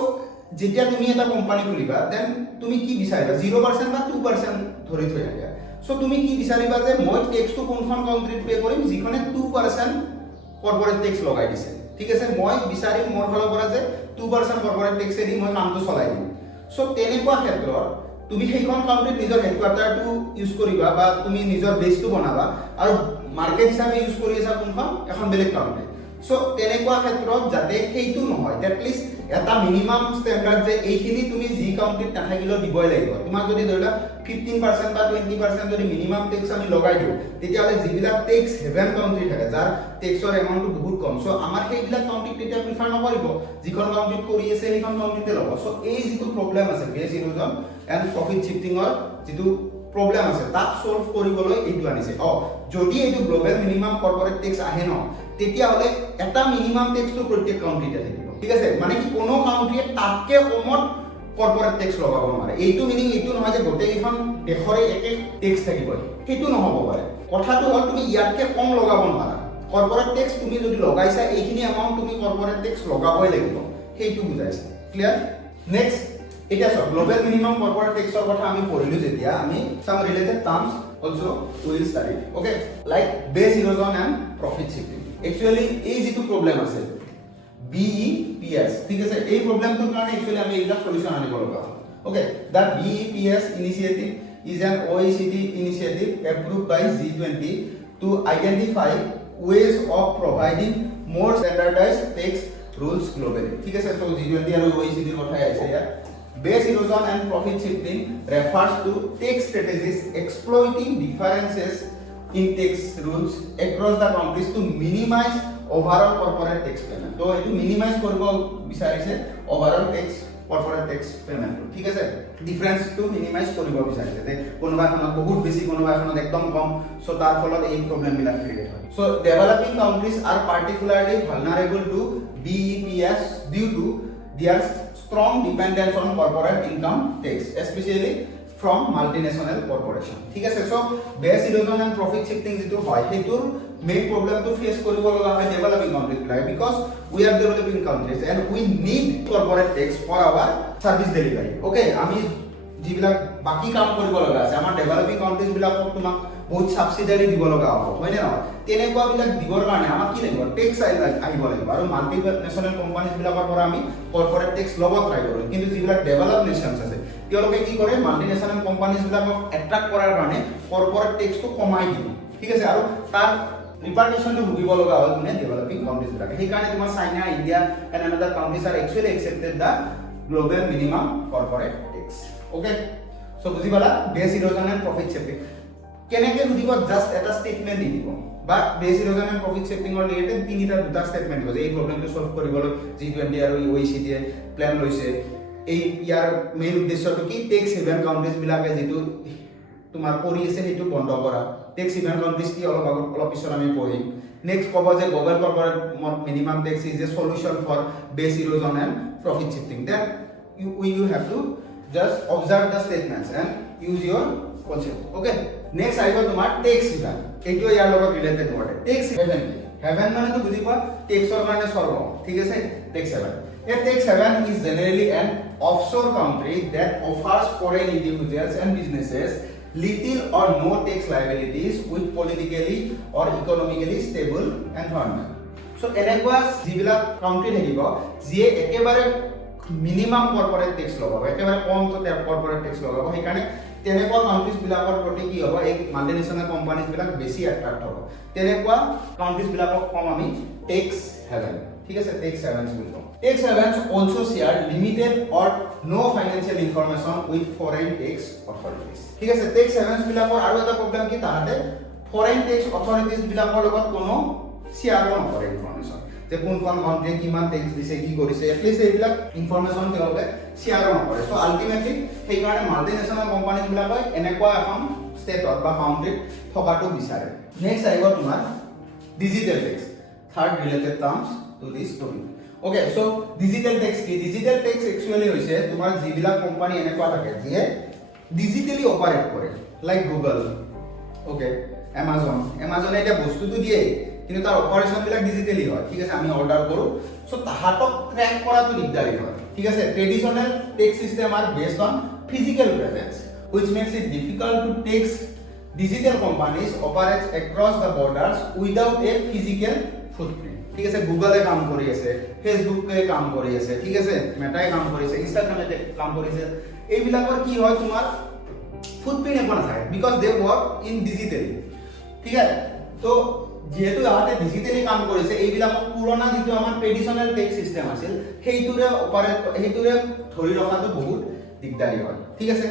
যেতিয়া তুমি এটা কোম্পানী খুলিবা দেন তুমি কি বিচাৰিবা 0% বা 2% ধৰি থৈ দিয়া সো তুমি কি বিচাৰিবা যে মই ট্যাক্সটো কোনখন কাউন্ট্ৰিত পে কৰিম যিখনে 2% কৰ্পোৰেট ট্যাক্স লগাই দিছে ঠিক আছে মই বিচাৰিম মোৰ ফালৰ পৰা যে 2% কৰ্পোৰেট ট্যাক্স দি মই কামটো চলাই দিম সো তেনেকুৱা ক্ষেত্ৰত তুমি সেইখন কাউন্ট্ৰিত নিজৰ হেডকোয়াৰ্টাৰটো ইউজ কৰিবা বা তুমি নিজৰ বেসটো বনাবা আৰু মাৰ্কেট হিচাপে ইউজ কৰি আছা কোনখন এখন বেলেগ কাউন্ট্ৰি সো তেনেকুৱা ক্ষেত্ৰত যাতে সেইটো নহয় এট লিষ্ট এটা মিনিমাম স্ট্যান্ডার্ড যে এইখিনি তুমি জি কাউন্ট্রিত নাথাকিলেও দিবই লাগিব তোমাক যদি ধৰিলা 15% বা 20% যদি মিনিমাম ট্যাক্স আমি লগাই দিও তেতিয়াহলে যিবিলাক ট্যাক্স হেভেন কাউন্ট্রি থাকে যাৰ ট্যাক্সৰ এমাউন্টটো বহুত কম সো আমাৰ সেইবিলাক কাউন্ট্ৰিত তেতিয়া প্ৰিফাৰ নকৰিব যিখন কাউন্ট্ৰিত কৰি আছে সেইখন কাউন্ট্ৰিতে ল'ব সো এই যিটো প্ৰবলেম আছে বেস ইৰোজন এন্ড প্ৰফিট শিফটিংৰ যিটো প্ৰবলেম আছে তাক সলভ কৰিবলৈ এইটো আনিছে যদি এইটো গ্লোবাল মিনিমাম কৰ্পোৰেট ট্যাক্স আহে ন তেতিয়াহলে এটা মিনিমাম ট্যাক্সটো প্ৰত্যেক কাউন্ট্ৰিতে থাকিব ঠিক আছে মানে কি কোনো কাউন্ট্ৰিয়ে তাতকে কমত কৰ্পোৰেট ট্যাক্স লগাব নোৱাৰে এইটো মিনিং এইটো নহয় যে গোটেইখন দেশৰে একে ট্যাক্স থাকিব সেইটো নহব পাৰে কথাটো হ'ল তুমি ইয়াতকে কম লগাব নোৱাৰা কৰ্পোৰেট ট্যাক্স তুমি যদি লগাইছা এইখিনি এমাউন্ট তুমি কৰ্পোৰেট ট্যাক্স লগাবই লাগিব সেইটো বুজাইছে ক্লিয়াৰ নেক্সট এটা সব গ্লোবাল মিনিমাম কৰ্পোৰেট ট্যাক্সৰ কথা আমি পঢ়িলো যেতিয়া আমি some related terms also will study okay like base erosion and profit shifting actually এই যেটো প্ৰবলেম আছে BEPS ঠিক আছে এই প্ৰবলেমটোৰ কাৰণে एक्चुअली আমি এটা সলিউশন আনিব লগা okay the BEPS initiative is an OECD initiative approved by G20 to identify ways of providing more standardized tax rules globally ঠিক আছে so G20 আৰু OECD ৰ কথা আছে ইয়াত base erosion and profit shifting refers to tax strategies exploiting differences in tax rules across the countries to minimize overall corporate tax payment তো এটো minimise কৰিব বিচাৰিছে overall tax corporate tax payment ঠিক আছে ডিফাৰেন্স টু মিনিমাইজ কৰিব বিচাৰিছে যে কোনোবা এখনত বহুত বেছি কোনোবা এখনত একদম কম সো তাৰ ফলত এই প্ৰবলেম বিলাক ক্ৰিয়েট হয় so developing countries are particularly vulnerable to BEPS due to their strong dependence on corporate income tax especially from multinational corporation ঠিক আছে so base erosion and profit shifting যেটো হয় হেতুৰ মেইন প্ৰবলেমটো ফেস কৰিব লগা হয় ডেভেলপিং কাউন্ট্রিজ বিলাক because we are developing countries and we need corporate tax for our service delivery okay আমি যিবিলাক বাকি কাম কৰিব লগা আছে আমাৰ ডেভেলপিং কাউন্ট্ৰিজ বিলাকক তোমাক বহুত সাবসিডাৰি দিব লগা হ'ব হয় নে নহয় তেনেকুৱা বিলাক দিবৰ কাৰণে আমাক কি লাগিব ট্যাক্স আহিব লাগিব আৰু মাল্টিনেশনাল কোম্পানিজ বিলাকৰ পৰা আমি কৰ্পোৰেট ট্যাক্স ল'ব ট্ৰাই কৰো কিন্তু যিবিলাক ডেভেলপ নেশনস আছে তেওঁলোকে কি কৰে মাল্টিনেশনাল কোম্পানিজ বিলাকক এট্ৰাক্ট কৰাৰ কাৰণে কৰ্পোৰেট ট্যাক্সটো কমাই দিয়ে ঠিক আছে আৰু তাৰ ৰিপাৰ্টিশনটো ভুগিব লগা হয় মানে ডেভেলপিং কাউন্ট্ৰিজ বিলাকে সেই কাৰণে তোমাৰ China India and other countries are actually accepted the global minimum corporate tax okay so বুজি পালা base erosion and profit shifting কেনেকে বুজিব জাস্ট এটা স্টেটমেন্ট দি দিব বা base erosion and profit শিফটিংৰ related দুটা স্টেটমেন্ট দিব যে এই প্ৰবলেমটো সলভ কৰিবলৈ G20 আৰু OECD প্ল্যান লৈছে এই ইয়াৰ মেইন উদ্দেশ্যটো কি ট্যাক্স হেভেন কাউন্ট্ৰিজ বিলাকে যেটো তোমাৰ কৰি আছে সেইটো বন্ধ কৰা টেক্স হেভেন কাউন্ট্রিজ কি অলপ পিছত আমি পঢ়িম নেক্সট ক'ব যে global corporate minimum tax is a solution for base erosion and profit shifting then you have to just observe the statements and use your concept okay next আহিব তোমাৰ tax heaven এইটো ইয়াৰ লগত related word tax haven haven মানে তো বুজি পোৱা টেক্সৰ কাৰণে স্বৰ্গ ঠিক আছে tax haven a tax haven is generally an offshore country that offers foreign individuals and businesses little or no tax liabilities with politically or economically stable environment so এনেকুৱা যিবিলাক কাউন্ট্ৰি থাকিব যিয়ে একেবাৰে মিনিমাম কৰ্পোৰেট টেক্স লগাব একেবাৰে কমটো corporate tax লগাব সেইকাৰণে তেনেকুৱা কাউন্ট্ৰিজ বিলাকৰ প্ৰতি কি হ'ব এই মাল্টিনেশ্যনেল কোম্পানীজ বিলাক বেছি এট্ৰাক্ট হ'ব তেনেকুৱা কাউন্ট্ৰিজ বিলাকক কম আমি টেক্স হেভেন ঠিক আছে টেক্স হেভেনছ বুলি কওঁ tax havens also share limited or no financial information with foreign tax authorities ঠিক আছে টেক্স হেভেনছ বিলাকৰ আৰু এটা প্ৰবলেম কি তাহাতে ফৰেইন টেক্স অথৰিটিজ বিলাকৰ লগত কোনো শেয়াৰ নকৰে ইনফৰমেশ্যন যে কোনখন কাউন্ট্ৰি কিমান টেক্স দিছে কি কৰিছে এটলিষ্ট এইবিলাক ইনফৰমেশ্যন তেওঁলোকে শেয়াৰ নকৰে সো আলটিমেটলি সেইকাৰণে মাল্টিনেশ্যনেল কোম্পানীজ বিলাকে এনেকুৱা এখন ষ্টেটত বা কাউন্ট্ৰিত থকাটো বিচাৰে নেক্সট আহিব তোমাৰ digital tax third related terms to this topic okay so digital tax কি ডিজিটেল টেক্স একচুয়ালি হৈছে তোমাৰ যিবিলাক কোম্পানী এনেকুৱা থাকে যিয়ে ডিজিটেলি অপাৰেট কৰে লাইক গুগল ওকে এমাজনে এটা বস্তুটো দিয়ে কিন্তু তাৰ অপাৰেশন বিলাক ডিজিটালি হয় ঠিক আছে আমি অৰ্ডাৰ কৰো সো তাহাতক ট্ৰ্যাক কৰাটো দিগদাৰি হয় ঠিক আছে traditional tax system are based on physical presence which makes it difficult to tax digital companies operates across the borders without a physical footprint ঠিক আছে গুগলে কাম কৰি আছে ফেসবুকে কাম কৰি আছে ঠিক আছে মেটাই কাম কৰিছে ইনষ্টাগ্ৰামে কাম কৰিছে এইবিলাকৰ কি হয় তোমাৰ ফুটপ্ৰিন্ট একো নাথাকে because they work in digitally ঠিক আছে তো যেহেতু আহাতে ডিজিটালি কাম কৰিছে এইবিলাক পুৰণা যেটো আমাৰ ট্ৰেডিশনাল টেক্স সিস্টেম আছিল সেইটোৰে ধৰি ৰখাটো বহুত দিগদাৰি হয় ঠিক আছে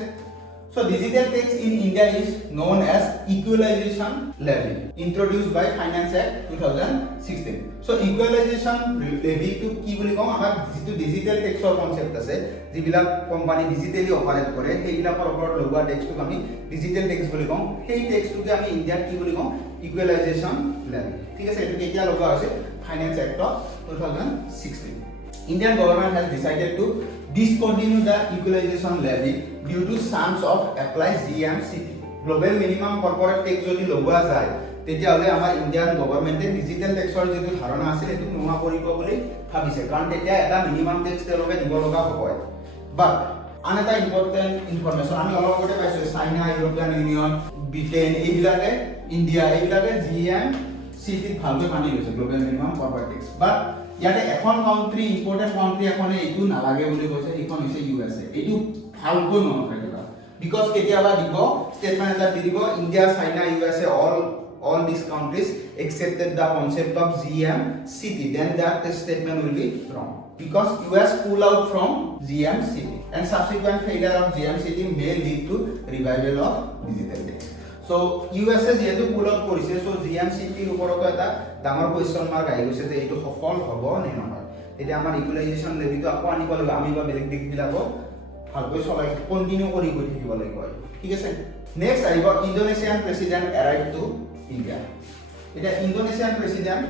so digital tax in India is known as equalization levy introduced by Finance Act 2016 so equalization levy to কি বুলি কম আমাৰ যেটো ডিজিটাল টেক্সৰ কনসেপ্ট আছে যিবিলাক কোম্পানী ডিজিটালি অপাৰেট কৰে সেইবিলাকৰ ওপৰত লগোৱা টেক্সটোক আমি ডিজিটাল টেক্স বুলি কম সেই টেক্সটোকে আমি ইণ্ডিয়াত কি বুলি কম equalization levy ঠিক আছে এটো কেতিয়া লগোৱা হৈছে Finance Act of 2016 Indian government has decided to discontinue the equalization levy due to chance of apply GMCT global minimum corporate tax যদি লগোৱা যায় তেতিয়া হলে আমাৰ ইন্ডিয়ান গভৰ্নমেন্টে ডিজিটাল টেক্সৰ যেটো ধাৰণা আছিল এটো নোহোৱা কৰিব বুলি ভাবিছে কাৰণ তেতিয়া এটা মিনিমাম টেক্স তেওঁলোকে দিব লগা হ'ব বাট আন এটা ইম্পৰ্টেন্ট ইনফৰমেশন আমি অলপ আগতে পাইছো চাইনা ইউৰোপিয়ান ইউনিয়ন ব্ৰিটেন এইবিলাকে ইন্ডিয়া এইবিলাকে GMCT ভালকৈ মানি লৈছে গ্লোবাল মিনিমাম কৰ্পোৰেট টেক্স বাট ইয়াতে এখন কাউন্ট্ৰি ইম্পৰ্টেন্ট কাউন্ট্রি এখনে এইটো নালাগে বুলি কৈছে এইখন হৈছে USA এইটো ভালকৈ মনত ৰাখিবা বিকজ কেতিয়াবা দিব স্টেটমেন্ট এটা দি দিব India China USA all these countries accepted the concept of GMCT then that statement will be wrong because US pull out from GMCT and subsequent failure of GMCT may lead to revival of digital tax so USA যেহেতু পুল out কৰিছে so GMCT ৰ ওপৰত এটা ডাঙৰ question mark আহি গৈছে যে এইটো সফল হ'ব নে নহয় এতিয়া আমাৰ ইকুৱেলাইজেশ্যন লেভিটো আকৌ আনিব লাগিব আমি বা বেলেগ দিক বিলাকো ভালকৈ চলাই কন্টিনিউ কৰি গৈ থাকিব লাগিব ঠিক আছে নেক্সট আহিব Indonesian president arrived to India এটা ইন্দোনেছিয়ান প্ৰেসিডেন্ট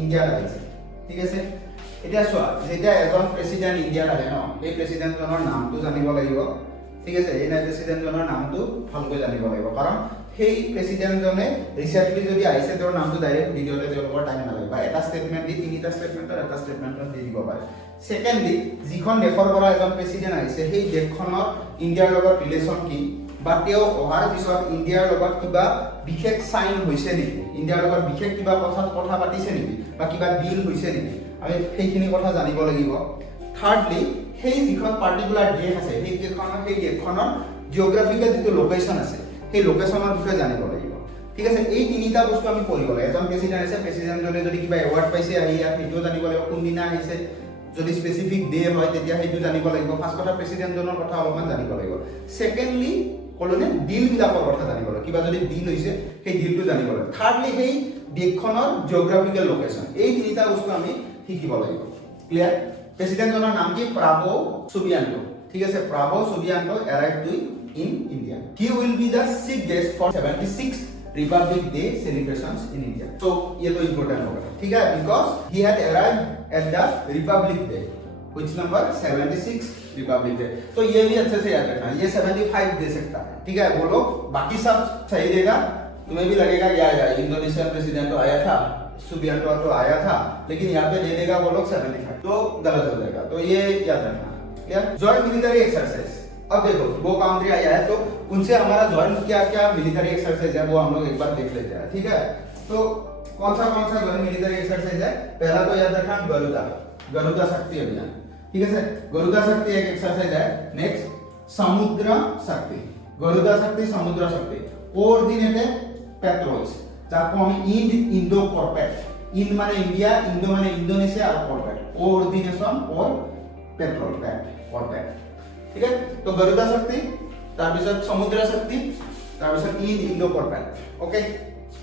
ইন্ডিয়া আহিছে ঠিক আছে এতিয়া চোৱা যেতিয়া এজন প্ৰেসিডেন্ট ইন্ডিয়া আহে ন এই প্ৰেসিডেন্টজনৰ নামটো জানিব লাগিব ঠিক আছে এই প্ৰেসিডেন্টজনৰ নামটো ভালকৈ জানিব লাগিব কাৰণ সেই প্ৰেসিডেন্টজনে ৰিসেন্টলি যদি আহিছে তেওঁৰ নামটো ডাইৰেক্ট ভিডিঅ'তে তেওঁলোকৰ টাইম নালাগে বা এটা ষ্টেটমেন্ট দি তিনিটা ষ্টেটমেন্টৰ এটা ষ্টেটমেন্টত দি দিব পাৰে সেকেন্ডলি যিখন দেশৰ পৰা এজন প্ৰেসিডেন্ট আহিছে সেই দেশখনৰ ইণ্ডিয়াৰ লগত ৰিলেচন কি বা তেওঁ অহাৰ পিছত ইণ্ডিয়াৰ লগত কিবা বিশেষ সাইন হৈছে নেকি ইণ্ডিয়াৰ লগত বিশেষ কিবা কথা পাতিছে নেকি বা কিবা ডিল হৈছে নেকি আমি সেইখিনি কথা জানিব লাগিব থাৰ্ডলি সেই যিখন পাৰ্টিকুলাৰ দেশ আছে সেই দেশখনৰ জিওগ্ৰাফিকেল যিটো লোকেশন আছে সেই লোকেশনৰ বিষয়ে জানিব লাগিব ঠিক আছে এই তিনিটা বস্তু আমি পঢ়িব লাগে এজন প্ৰেসিডেন্ট আছে প্ৰেসিডেন্টজনে যদি কিবা এৱাৰ্ড পাইছে আহি সেইটো জানিব লাগিব কোনদিনা আহিছে যদি স্পেসিফিক ডে হয় তেতিয়া সেইটো জানিব লাগিব ফাৰ্স্ট কথা প্ৰেসিডেন্টজনৰ কথা অলপমান জানিব লাগিব সেকেন্ডলি কলনে ডিল বিলাকৰ কথা জানিব লাগিব কিবা যদি ডিল হৈছে সেই ডিলটো জানিব লাগিব থাৰ্ডলি সেই দেশখনৰ জিওগ্ৰাফিকেল লোকেশন এই তিনিটা বস্তু আমি শিকিব লাগিব ক্লিয়াৰ প্ৰেসিডেন্টজনৰ নাম কি প্ৰাবো সুবিয়ান্টো ঠিক আছে Prabowo Subianto arrived to in India. He will be the chief guest for 76th Republic day celebrations in India. तो ये तो इंपॉर्टेंट होगा, ठीक है, because he had arrived at the Republic day which number 76 Republic day. तो ये भी अच्छे से याद रखना, ये 75 दे सकता है, ठीक है, वो लोग बाकी सब सही देगा, तुम्हें भी लगेगा यार इंडोनेशियन प्रेसिडेंट तो आया था, सुबियांटो तो आया था, लेकिन यहाँ पे दे देगा वो लोग 75, तो गलत हो जाएगा, तो ये याद रखना। क्लियर? जॉइंट मिलिट्री एक्सरसाइज, अब देखो वो कंट्री आया है तो उनसे हमारा जॉइंट क्या क्या मिलिट्री एक्सरसाइज है वो हम लोग एक बार देख लेते हैं, ठीक है। तो कौन सा जॉइंट मिलिट्री एक्सरसाइज है? पहला तो याद रखना गरुड़ा शक्ति अभियान, ठीक है सर, गरुड़ा शक्ति एक एक्सरसाइज है। नेक्स्ट समुद्र शक्ति, गरुड़ा शक्ति, समुद्र शक्ति, कोऑर्डिनेटेड पेट्रोल्स, যাকো আমি ইন্দো কর্পেট, ইন মানে ইন্ডিয়া, ইন্দো মানে ইন্দোনেশিয়া আর CORPAT, coordination or patrol pat CORPAT, ঠিক আছে। তো গরুড়া শক্তি, তার পিছত সমুদ্র শক্তি, তার পিছত Indo CORPAT, okay,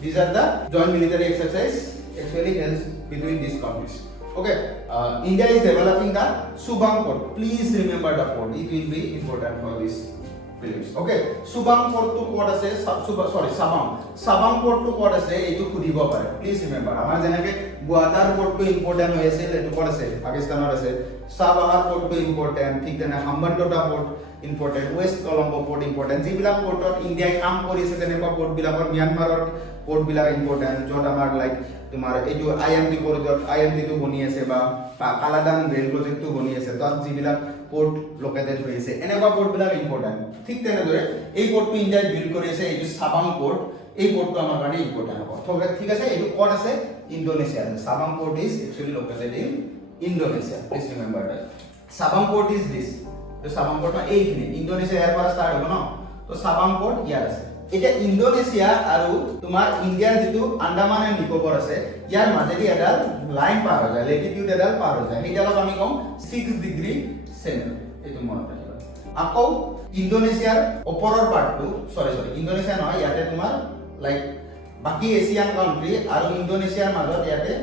these are the joint military exercise actually helps between these countries, okay. India is developing the Subang port, please remember the port, it will be important for this prelims, okay. Subang port to port আছে, Sabang port to port আছে, এইটো খুদিব পাৰে, please remember। আমাৰ যেনেকে গুৱাহাটীৰ port to important হৈ আছে, এইটো port আছে পাকিস্তানৰ আছে, সাবাহাৰ port to important, ঠিক তেনে Hambantota port important, West Colombo port important, যিবিলাক পৰ্টত ইণ্ডিয়াই কাম কৰি আছে তেনেকুৱা port বিলাকৰ, म्यांमाৰৰ port বিলাক important, য'ত আমাৰ লাইক তোমাৰ এইটো IMD কৰিডৰ, IMD টো বনি আছে বা কালাদান ৰেল প্ৰজেক্টটো বনি আছে, তাত যিবিলাক পোৰ্ট লোকেটেড হৈ আছে, এনেকুৱা পোৰ্ট বিলাক ইম্পৰ্টেন্ট। ঠিক তেনেদৰে এই পোৰ্টটো ইণ্ডিয়াই বিল্ড কৰি আছে, এইটো সাবাং পোৰ্ট, এই পোৰ্টটো আমাৰ কাৰণে ইম্পৰ্টেন্ট হ'ব, ঠিক আছে। এইটো ক'ত আছে? Indonesia. Sabang port is actually located in Indonesia, please remember that. Sabang port is this, তো সাবাং পোৰ্ট এইখিনি ইন্দোনেছিয়া ইয়াৰ পৰা ষ্টাৰ্ট হ'ব ন, তো সাবাং পোৰ্ট ইয়াৰ আছে। এটা ইন্দোনেছিয়া আৰু তোমাৰ ইণ্ডিয়াৰ যিটো আন্দামান এণ্ড নিকোবৰ আছে, ইয়াৰ মাজেদি এডাল লাইন পাৰ হৈ যায়, লেটিটিউড এডাল পাৰ হৈ যায়, সেইডালক আমি কম 6 ডিগ্ৰী চেনেল, এইটো মনত ৰাখিবা। আকৌ ইন্দোনেছিয়াৰ ওপৰৰ পাৰ্টটো, সৰি ইন্দোনেছিয়া নহয়, ইয়াতে তোমাৰ লাইক বাকি এছিয়ান কান্ট্ৰি আৰু ইন্দোনেছিয়াৰ মাজত ইয়াতে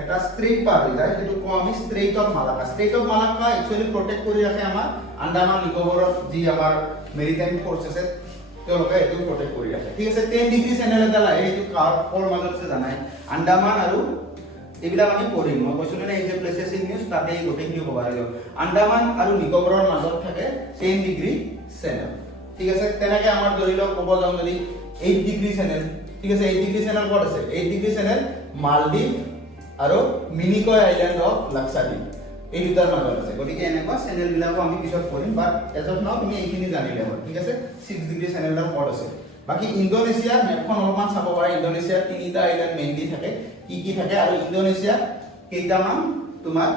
এটা ষ্ট্ৰেইট পাৰ হৈ যায়, যেটো কওঁ আমি strait of Malacca. Strait of Malacca actually protect কৰি ৰাখে আমাৰ আন্দামান নিকোবৰত যি আমাৰ মেৰিটাইম ফৰ্চ আছে, তেওঁলোকে এইটো প্ৰটেক্ট কৰি ৰাখে, ঠিক আছে। 10 ডিগ্ৰী চেনেল এটা লাগে, এইটো কৰ মাজত আছে জানাই, আন্দামান আৰু এইবিলাক আমি পঢ়িম, মই কৈছিলো না এই যে প্লেচেছ ইন নিউজ, তাতে গোটেইখিনি কভাৰ হৈ যাব। আন্দামান আৰু নিকোবৰৰ মাজত থাকে 10 ডিগ্ৰী চেনেল, ঠিক আছে। তেনেকে আমাৰ ধৰি লওক ক'ব যাওঁ যদি 8 ডিগ্ৰী চেনেল, ঠিক আছে। 8 ডিগ্ৰী চেনেল ক'ত আছে? 8 ডিগ্ৰী চেনেল মালদ্বীপ আৰু মিনিকয় আইল্যান্ড অফ লাক্ষাদ্বীপ, এই দুটাৰ মাজত আছে। গতিকে এনেকুৱা চেনেল বিলাকো আমি পিছত পঢ়িম, বাট এজ অফ নাও তুমি এইখিনি জানিলে হ'ল, ঠিক আছে। 6 ডিগ্ৰী চেনেলৰ ক'ত আছে। বাকি ইন্দোনেছিয়াৰ মেপখন অলপমান চাব পাৰা, ইন্দোনেছিয়াৰ 3টা আইল্যান্ড মেইনলি থাকে, কি থাকে, আৰু ইন্দোনেছিয়াৰ কেইটামান তোমাৰ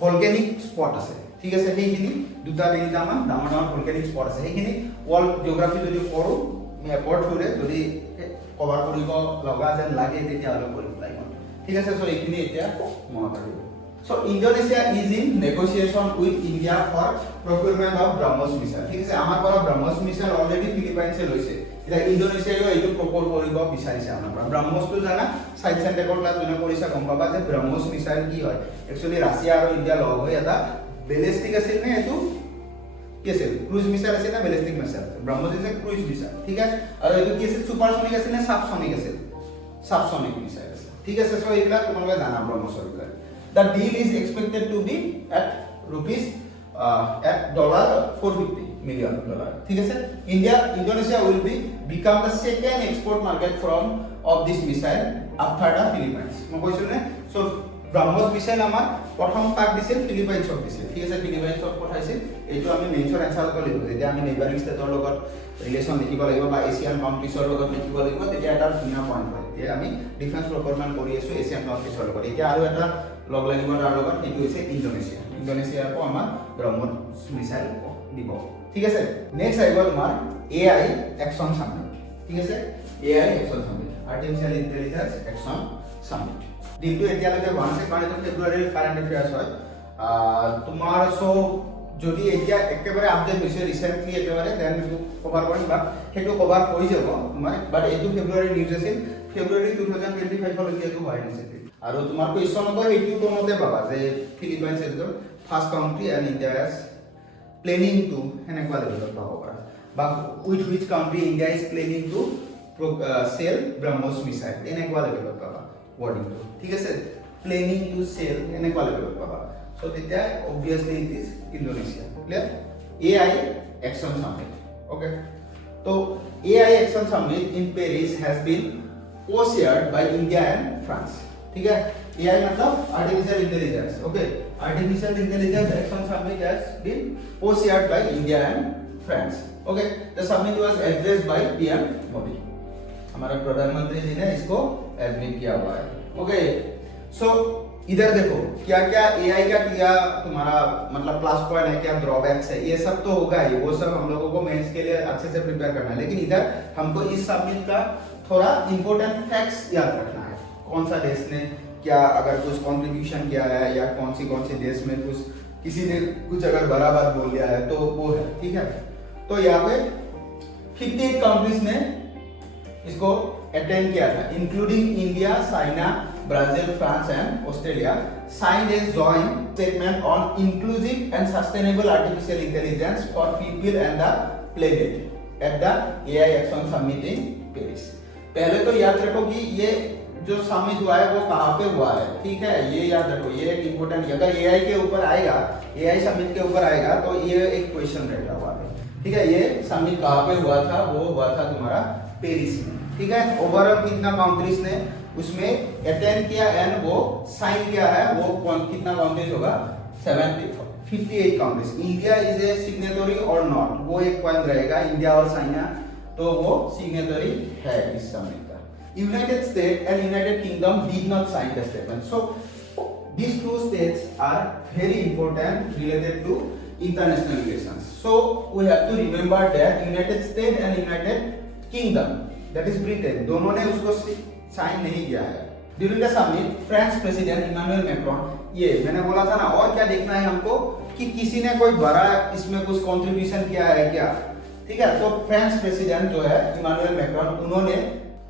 ভলকেনিক স্পট আছে, ঠিক আছে। সেইখিনি 2-3টামান ডাঙৰ ডাঙৰ ভলকেনিক স্পট আছে, সেইখিনি ওয়াৰ্ল্ড জিওগ্ৰাফি যদি কৰোঁ মেপৰ থ্ৰুৰে যদি কভাৰ কৰিব লগা যেন লাগে তেতিয়াহ'লে কৰিব লাগিব, ঠিক আছে। সো এইখিনি এতিয়া মনত ৰাখিব। So Indonesia is in negotiation with India for procurement of BrahMos missile, ঠিক আছে। আমাৰ পৰা BrahMos missile অলৰেডি ফিলিপাইনছে লৈছে, এটা ইন্দোনেছিয়াও এইটো প্ৰপ'জ কৰিব বিচাৰিছে আমাৰ পৰা। BrahMosটো জানা সাইড চেণ্টাৰৰ ক্লাছ যোনে কৰিছা গম পাবা যে BrahMos মিছাইল কি হয়। একচুয়ালি ৰাছিয়া আৰু ইণ্ডিয়া লগ হৈ এটা বেলিষ্টিক আছিল নে, এইটো কি আছিল, ক্ৰুজ মিছাইল আছিল না ballistic missile? BrahMos is a cruise missile, ঠিক আছে। আৰু এইটো কি আছিল, সুপাৰসনিক আছিল নে সাবসনিক আছিল? সাবসনিক মিছাইল আছিল, ঠিক আছে। সো এইবিলাক তোমালোকে জানা BrahMosৰ বিষয়ে। The deal is expected to be at $450 million, ঠিক আছে। Indonesia will become the second export market of this missile after the Philippines, মই কৈছো নে। সো BrahMos missile আমাৰ প্ৰথম পাক দিছিল ফিলিপাইনছক দিছিল, ঠিক আছে। ফিলিপাইনছক পঠাইছিল, এইটো আমি মেইনছৰ এনসাৰ কৰিব লাগিব। যেতিয়া আমি নেইবাৰিং ষ্টেটৰ লগত ৰিলেশ্যন দেখিব লাগিব বা এছিয়ান কাউন্ট্ৰিজৰ লগত দেখিব লাগিব, তেতিয়া এটা ধুনীয়া পইণ্ট হয়। এতিয়া আমি ডিফেন্স প্ৰকুৰমেণ্ট কৰি আছো এছিয়ান কাউন্ট্ৰিজৰ লগত, এতিয়া আৰু এটা লগ লাগিব তাৰ লগত, সেইটো হৈছে ইন্দোনেছিয়া। ইন্দোনেছিয়াকো আমাৰ BrahMos মিছাইল দিব, ঠিক আছে। নেক্সট আহিব তোমাৰ AI একশ্যন সামিট, ঠিক আছে। AI action summit, artificial intelligence action summit. দিনটো এতিয়ালৈকে হোৱা নাছিল কাৰণ এইটো ফেব্ৰুৱাৰীৰ কাৰেণ্ট এফেয়াৰ্ছ হয় তোমাৰ। সো যদি এতিয়া একেবাৰে আপডেট হৈছে ৰিসেন্টলি একেবাৰে, দেন সেইটো কভাৰ কৰিম, বাট সেইটো কভাৰ হৈ যাব তোমাৰ। বাট এইটো ফেব্ৰুৱাৰী নিউজ আছিল, ফেব্ৰুৱাৰী 2025 লৈকে এইটো হোৱাই নাছিল। আৰু তোমাৰ কুৱেশ্যন নম্বৰ এইটো কোনতে পাবা যে Philippines is the first country and India is planning to, সেনেকুৱা লেভেলত পাব পাৰা, বা with which country India is planning to sell BrahMos missile এনেকুৱা লেভেলত পাবা ৱৰ্ডিংটো ঠিক আছে প্লেনিং টু সেল এনেকুৱা লেভেলত পাবা সো তেতিয়া obviously it is Indonesia clear AI action summit okay तो AI action summit in Paris has been co-chaired by India and France ठीक है AI मतलब artificial intelligence okay artificial intelligence action summit has been co-chaired by India and France okay the summit was addressed by PM Modi हमारे प्रधानमंत्री जी ने इसको admit किया हुआ है ओके सो इधर देखो क्या क्या एआई का क्या तुम्हारा मतलब प्लस पॉइंट है क्या ड्रॉबैक्स है ये सब तो होगा ही वो सब हम लोगों को मेंस के लिए अच्छे से प्रिपेयर करना है लेकिन इधर हमको इस सब्जेक्ट का थोड़ा इंपॉर्टेंट फैक्ट्स याद रखना है कौन सा देश ने क्या अगर कुछ कंट्रीब्यूशन किया है या कौन सी देश में कुछ किसी ने कुछ अगर बराबर बोल दिया है तो वो है ठीक है तो यहाँ पे 58 कंट्रीज ने इसको अटेंड किया था including India China Brazil, France and Australia signed a joint statement on inclusive and sustainable artificial intelligence for people and the planet at the AI Action Summit in Paris. पहले तो याद रखो कि ये जो समिट हुआ है वो कहाँ पे हुआ है ठीक है ये याद रखो ये एक इम्पोर्टेंट अगर AI के ऊपर आएगा AI समिट के ऊपर आएगा तो ये एक क्वेश्चन रहेगा वहाँ पे ठीक है ये समिट कहाँ पे हुआ था वो हुआ था तुम्हारा पेरिस में ठीक है ओवरऑल कितना कंट्रीज ने उसमें अटेंड किया एंड वो साइन किया है वो कितना कंट्रीज होगा 58 countries India is a signatory और नॉट वो एक पॉइंट रहेगा इंडिया और चाइना तो वो सिग्नेटरी है इस समिट का United State and United Kingdom did not sign the statement so these two states are very important related to international relations so we have to remember that United States and United Kingdom that is Britain दोनों ने उसको sign नहीं किया है during the summit French president Emmanuel Macron ये मैंने बोला था ना और क्या देखना है हमको कि किसी ने कोई बड़ा इसमें कुछ कंट्रीब्यूशन किया है क्या ठीक है तो फ्रेंच प्रेसिडेंट जो है इमानुएल मैक्रोन उन्होंने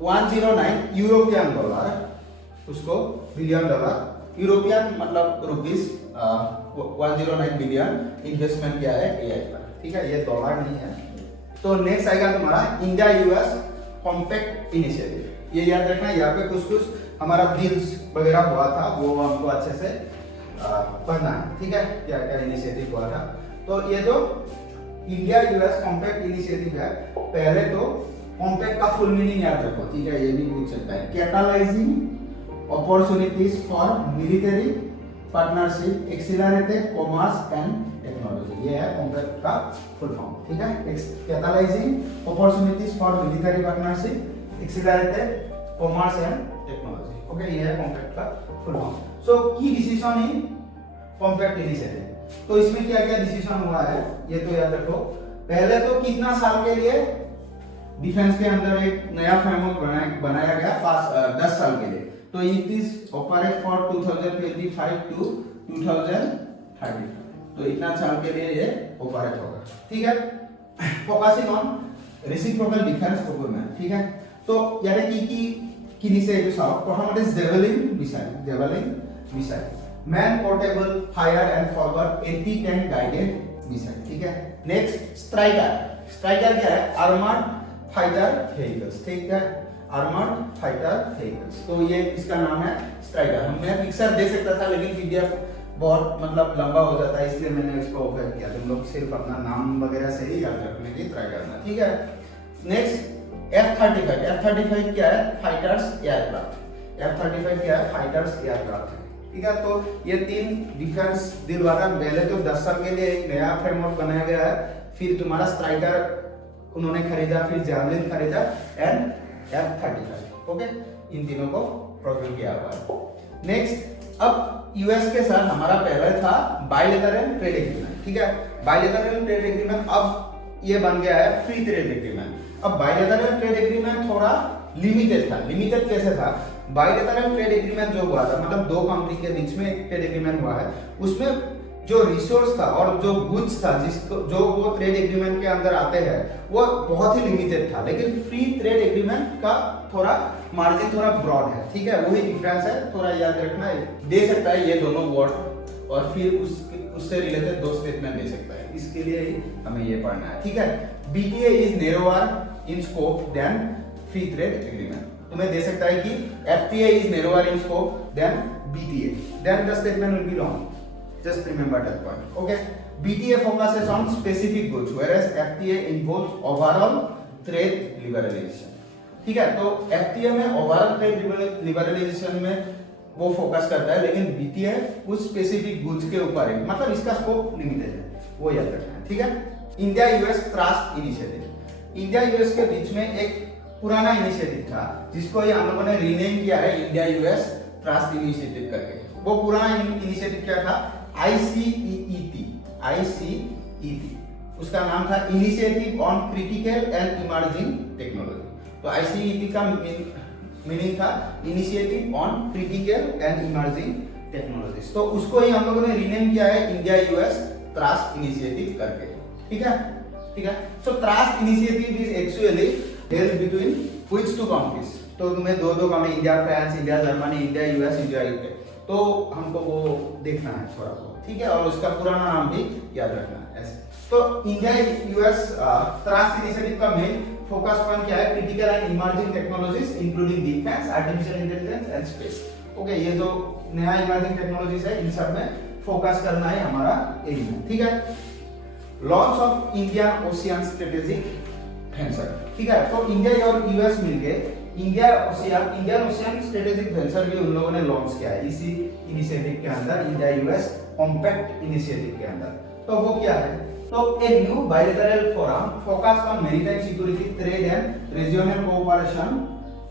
109 यूरोपियन डॉलर उसको बिलियन डॉलर यूरोपियन मतलब रुपीस 109 बिलियन इन्वेस्टमेंट किया है एआई पर ठीक है ये डॉलर नहीं है तो नेक्स्ट आएगा तुम्हारा इंडिया यूएस कॉम्पैक्ट इनिशिएटिव ये याद रखना यहाँ पे कुछ हमारा डील्स वगैरह हुआ था वो हमको अच्छे से पढ़ना है ठीक है क्या क्या इनिशिएटिव हुआ था तो ये जो इंडिया यूएस कॉम्पैक्ट इनिशिएटिव है पहले तो कॉम्पैक्ट का फुल मीनिंग याद रखो ठीक है ये भी पूछ सकता है catalysing opportunities for military partnership accelerated commerce and technology ये है कॉम्पैक्ट का फुल फॉर्म ठीक है catalysing opportunities for military partnership accelerated commerce and technology okay ये है कॉम्पैक्ट का full form so key decision in compact initiative तो इसमें क्या क्या डिसीजन हुआ है ये तो याद रखो पहले तो कितना साल के लिए डिफेंस के अंदर एक नया फ्रेमवर्क बनाया गया 10 साल के लिए तो it is operate for 2025 to 2030 तो इतना साल के लिए ये ऑपरेट होगा ठीक है focusing on reciprocal defence procurement ठीक है तो यारे की निसे जो साव प्रथम is javelin missile man portable fire and forward anti tank guided missile ठीक है नेक्स्ट स्ट्राइकर क्या है आर्मर्ड फाइटर व्हीकल्स ठीक है आर्मर्ड फाइटर व्हीकल्स तो ये इसका नाम है स्ट्राइकर मैं पिक्चर दे सकता था लेकिन पीडीएफ बहुत मतलब लंबा हो जाता है इसलिए मैंने इसको ओपन किया तुम लोग सिर्फ अपना नाम वगैरह से ही याद रखने की ट्राई करना ठीक है नेक्स्ट F-35 क्या है फाइटर्स एयरक्राफ्ट F-35 क्या है फाइटर्स एयरक्राफ्ट ठीक है तो ये तीन डिफेंस डील वाला पहले तो 10 साल के लिए एक नया फ्रेमवर्क बनाया गया है फिर तुम्हारा स्ट्राइकर उन्होंने खरीदा फिर जैवलिन खरीदा एंड F-35 ओके इन तीनों को प्रोक्योर किया हुआ है नेक्स्ट अब यूएस के साथ हमारा पहले था बायलैटरल ट्रेड एग्रीमेंट ठीक है बायलैटरल ट्रेड एग्रीमेंट अब ये बन गया है फ्री ट्रेड एग्रीमेंट अब बायलैटरल ट्रेड एग्रीमेंट थोड़ा लिमिटेड कैसे था बायलैटरल ट्रेड एग्रीमेंट जो हुआ था मतलब दो कंट्री के बीच में एक ट्रेड एग्रीमेंट हुआ है उसमें जो रिसोर्स था और जो गुड्स था जिसको जो वो ट्रेड एग्रीमेंट के अंदर आते हैं वो बहुत ही लिमिटेड था लेकिन फ्री ट्रेड एग्रीमेंट का थोड़ा मार्जिन थोड़ा ब्रॉड है ठीक है वही डिफरेंस है थोड़ा याद रखना है दे सकता है ये दोनों वर्ड और फिर उससे रिलेटेड दो स्टेटमेंट दे सकता है इसके लिए ही हमें ये पढ़ना है ठीक है BTA is narrower in scope than free trade agreement. तुम्हें दे सकता है कि FTA is narrower in scope than BTA, then the statement will be wrong. Just remember that point. Okay, BTA focuses on specific goods whereas FTA involves overall trade liberalization. ठीक है, तो FTA में overall trade liberalisation में वो focus करता है, लेकिन BTA कुछ स्पेसिफिक गुड्स के ऊपर है, मतलब इसका स्कोप लिमिटेड है, वो याद रखना है। ठीक है, India US trust initiative. India US के बीच में एक पुराना इनिशिएटिव था जिसको ये हम लोगों ने रीनेम किया है इंडिया यूएस ट्रस्ट इनिशिएटिव करके। वो पुराना इनिशिएटिव क्या था? ICET, उसका नाम था initiative on critical and emerging technology. तो ICET का मीनिंग था initiative on critical and emerging technologies. तो उसको ही हम लोगों ने रीनेम किया है इंडिया यूएस ट्रस्ट इनिशिएटिव करके। ठीक है, ठीक है। So trust initiative is actually held between which two countries? तो तुम्हें दो country, India France, India Germany, India US, India UK, तो हमको वो देखना है थोड़ा बहुत। ठीक है, और उसका पुराना नाम भी याद रखना है ऐसे। तो इंडिया यूएस ट्रस्ट इनिशिएटिव का मेन फोकस पॉइंट क्या है? Critical and emerging technologies including defence, artificial intelligence and space. Okay, ये जो नया इमर्जिंग टेक्नोलॉजीज है इन सब में फोकस करना है हमारा एरिया। ठीक है, launch of Indian ocean strategic venture. ठीक है, तो इंडिया और यूएस मिलके इंडियन ओशियन स्ट्रेटेजिक वेंचर भी उन लोगों ने लॉन्च किया है इसी इनिशिएटिव के अंदर, इंडिया यूएस कॉम्पैक्ट इनिशिएटिव के अंदर। तो वो क्या है? तो a new bilateral forum focus on maritime security, trade and regional cooperation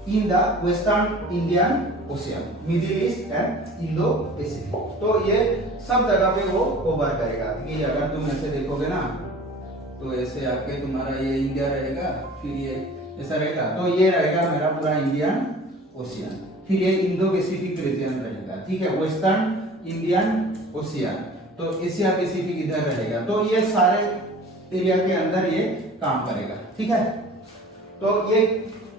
in the western Indian ocean, middle east and Indo Pacific. तो ये सब जगह पे वो कवर करेगा। कि अगर तुम ऐसे देखोगे ना, तो ऐसे आके तुम्हारा ये इंडिया रहेगा, फिर ये ऐसा रहेगा, तो ये रहेगा मेरा पूरा इंडियन ओशियन, फिर ये इंडो पैसिफिक रीजन रहेगा। ठीक है, वेस्टर्न इंडियन ओशियन, तो एशिया पैसिफिक इधर रहेगा। तो ये सारे एरिया के अंदर ये काम करेगा। ठीक है, तो ये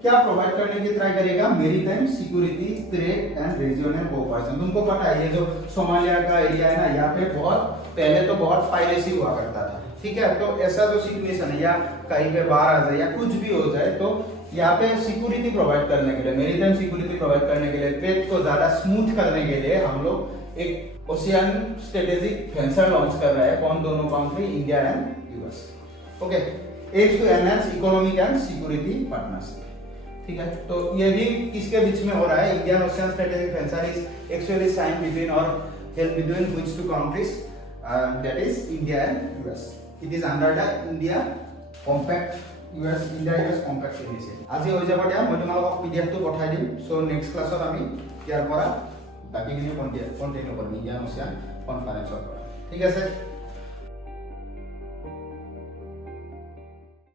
क्या प्रोवाइड करने की ट्राई करेगा? Maritime security, trade and regional cooperation. तुमको पता है ये जो सोमालिया का एरिया है ना, यहाँ पे बहुत पहले तो बहुत पायरेसी हुआ करता था। ठीक है, तो ऐसा जो सिचुएशन है या कहीं पे बाढ़ आ जाए या कुछ भी हो जाए, तो यहाँ पे सिक्योरिटी प्रोवाइड करने के लिए, मैरीटाइम सिक्योरिटी प्रोवाइड करने के लिए, ट्रेड को ज्यादा स्मूथ करने के लिए हम लोग एक ओशियन स्ट्रेटेजिक वेंचर लॉन्च कर रहा है। कौन? दोनों country, India and US. Okay, aims to enhance economic and security partnership. ठीक है, तो ये भी किसके बीच में हो रहा है? Indian ocean strategic venture is actually sign between और held between which two countries, that is India and US. It is under the India compact India US compact initiative. আজি হৈ যাব দিয়া, মই তোমালোকক PDF টো পঠাই দিম। সো নেক্সট ক্লাছত আমি ইয়াৰ পৰা বাকিখিনি কন্টিনিউ কৰিম ইণ্ডিয়ান ওচিয়ান কনফাৰেন্সৰ পৰা। ঠিক আছে।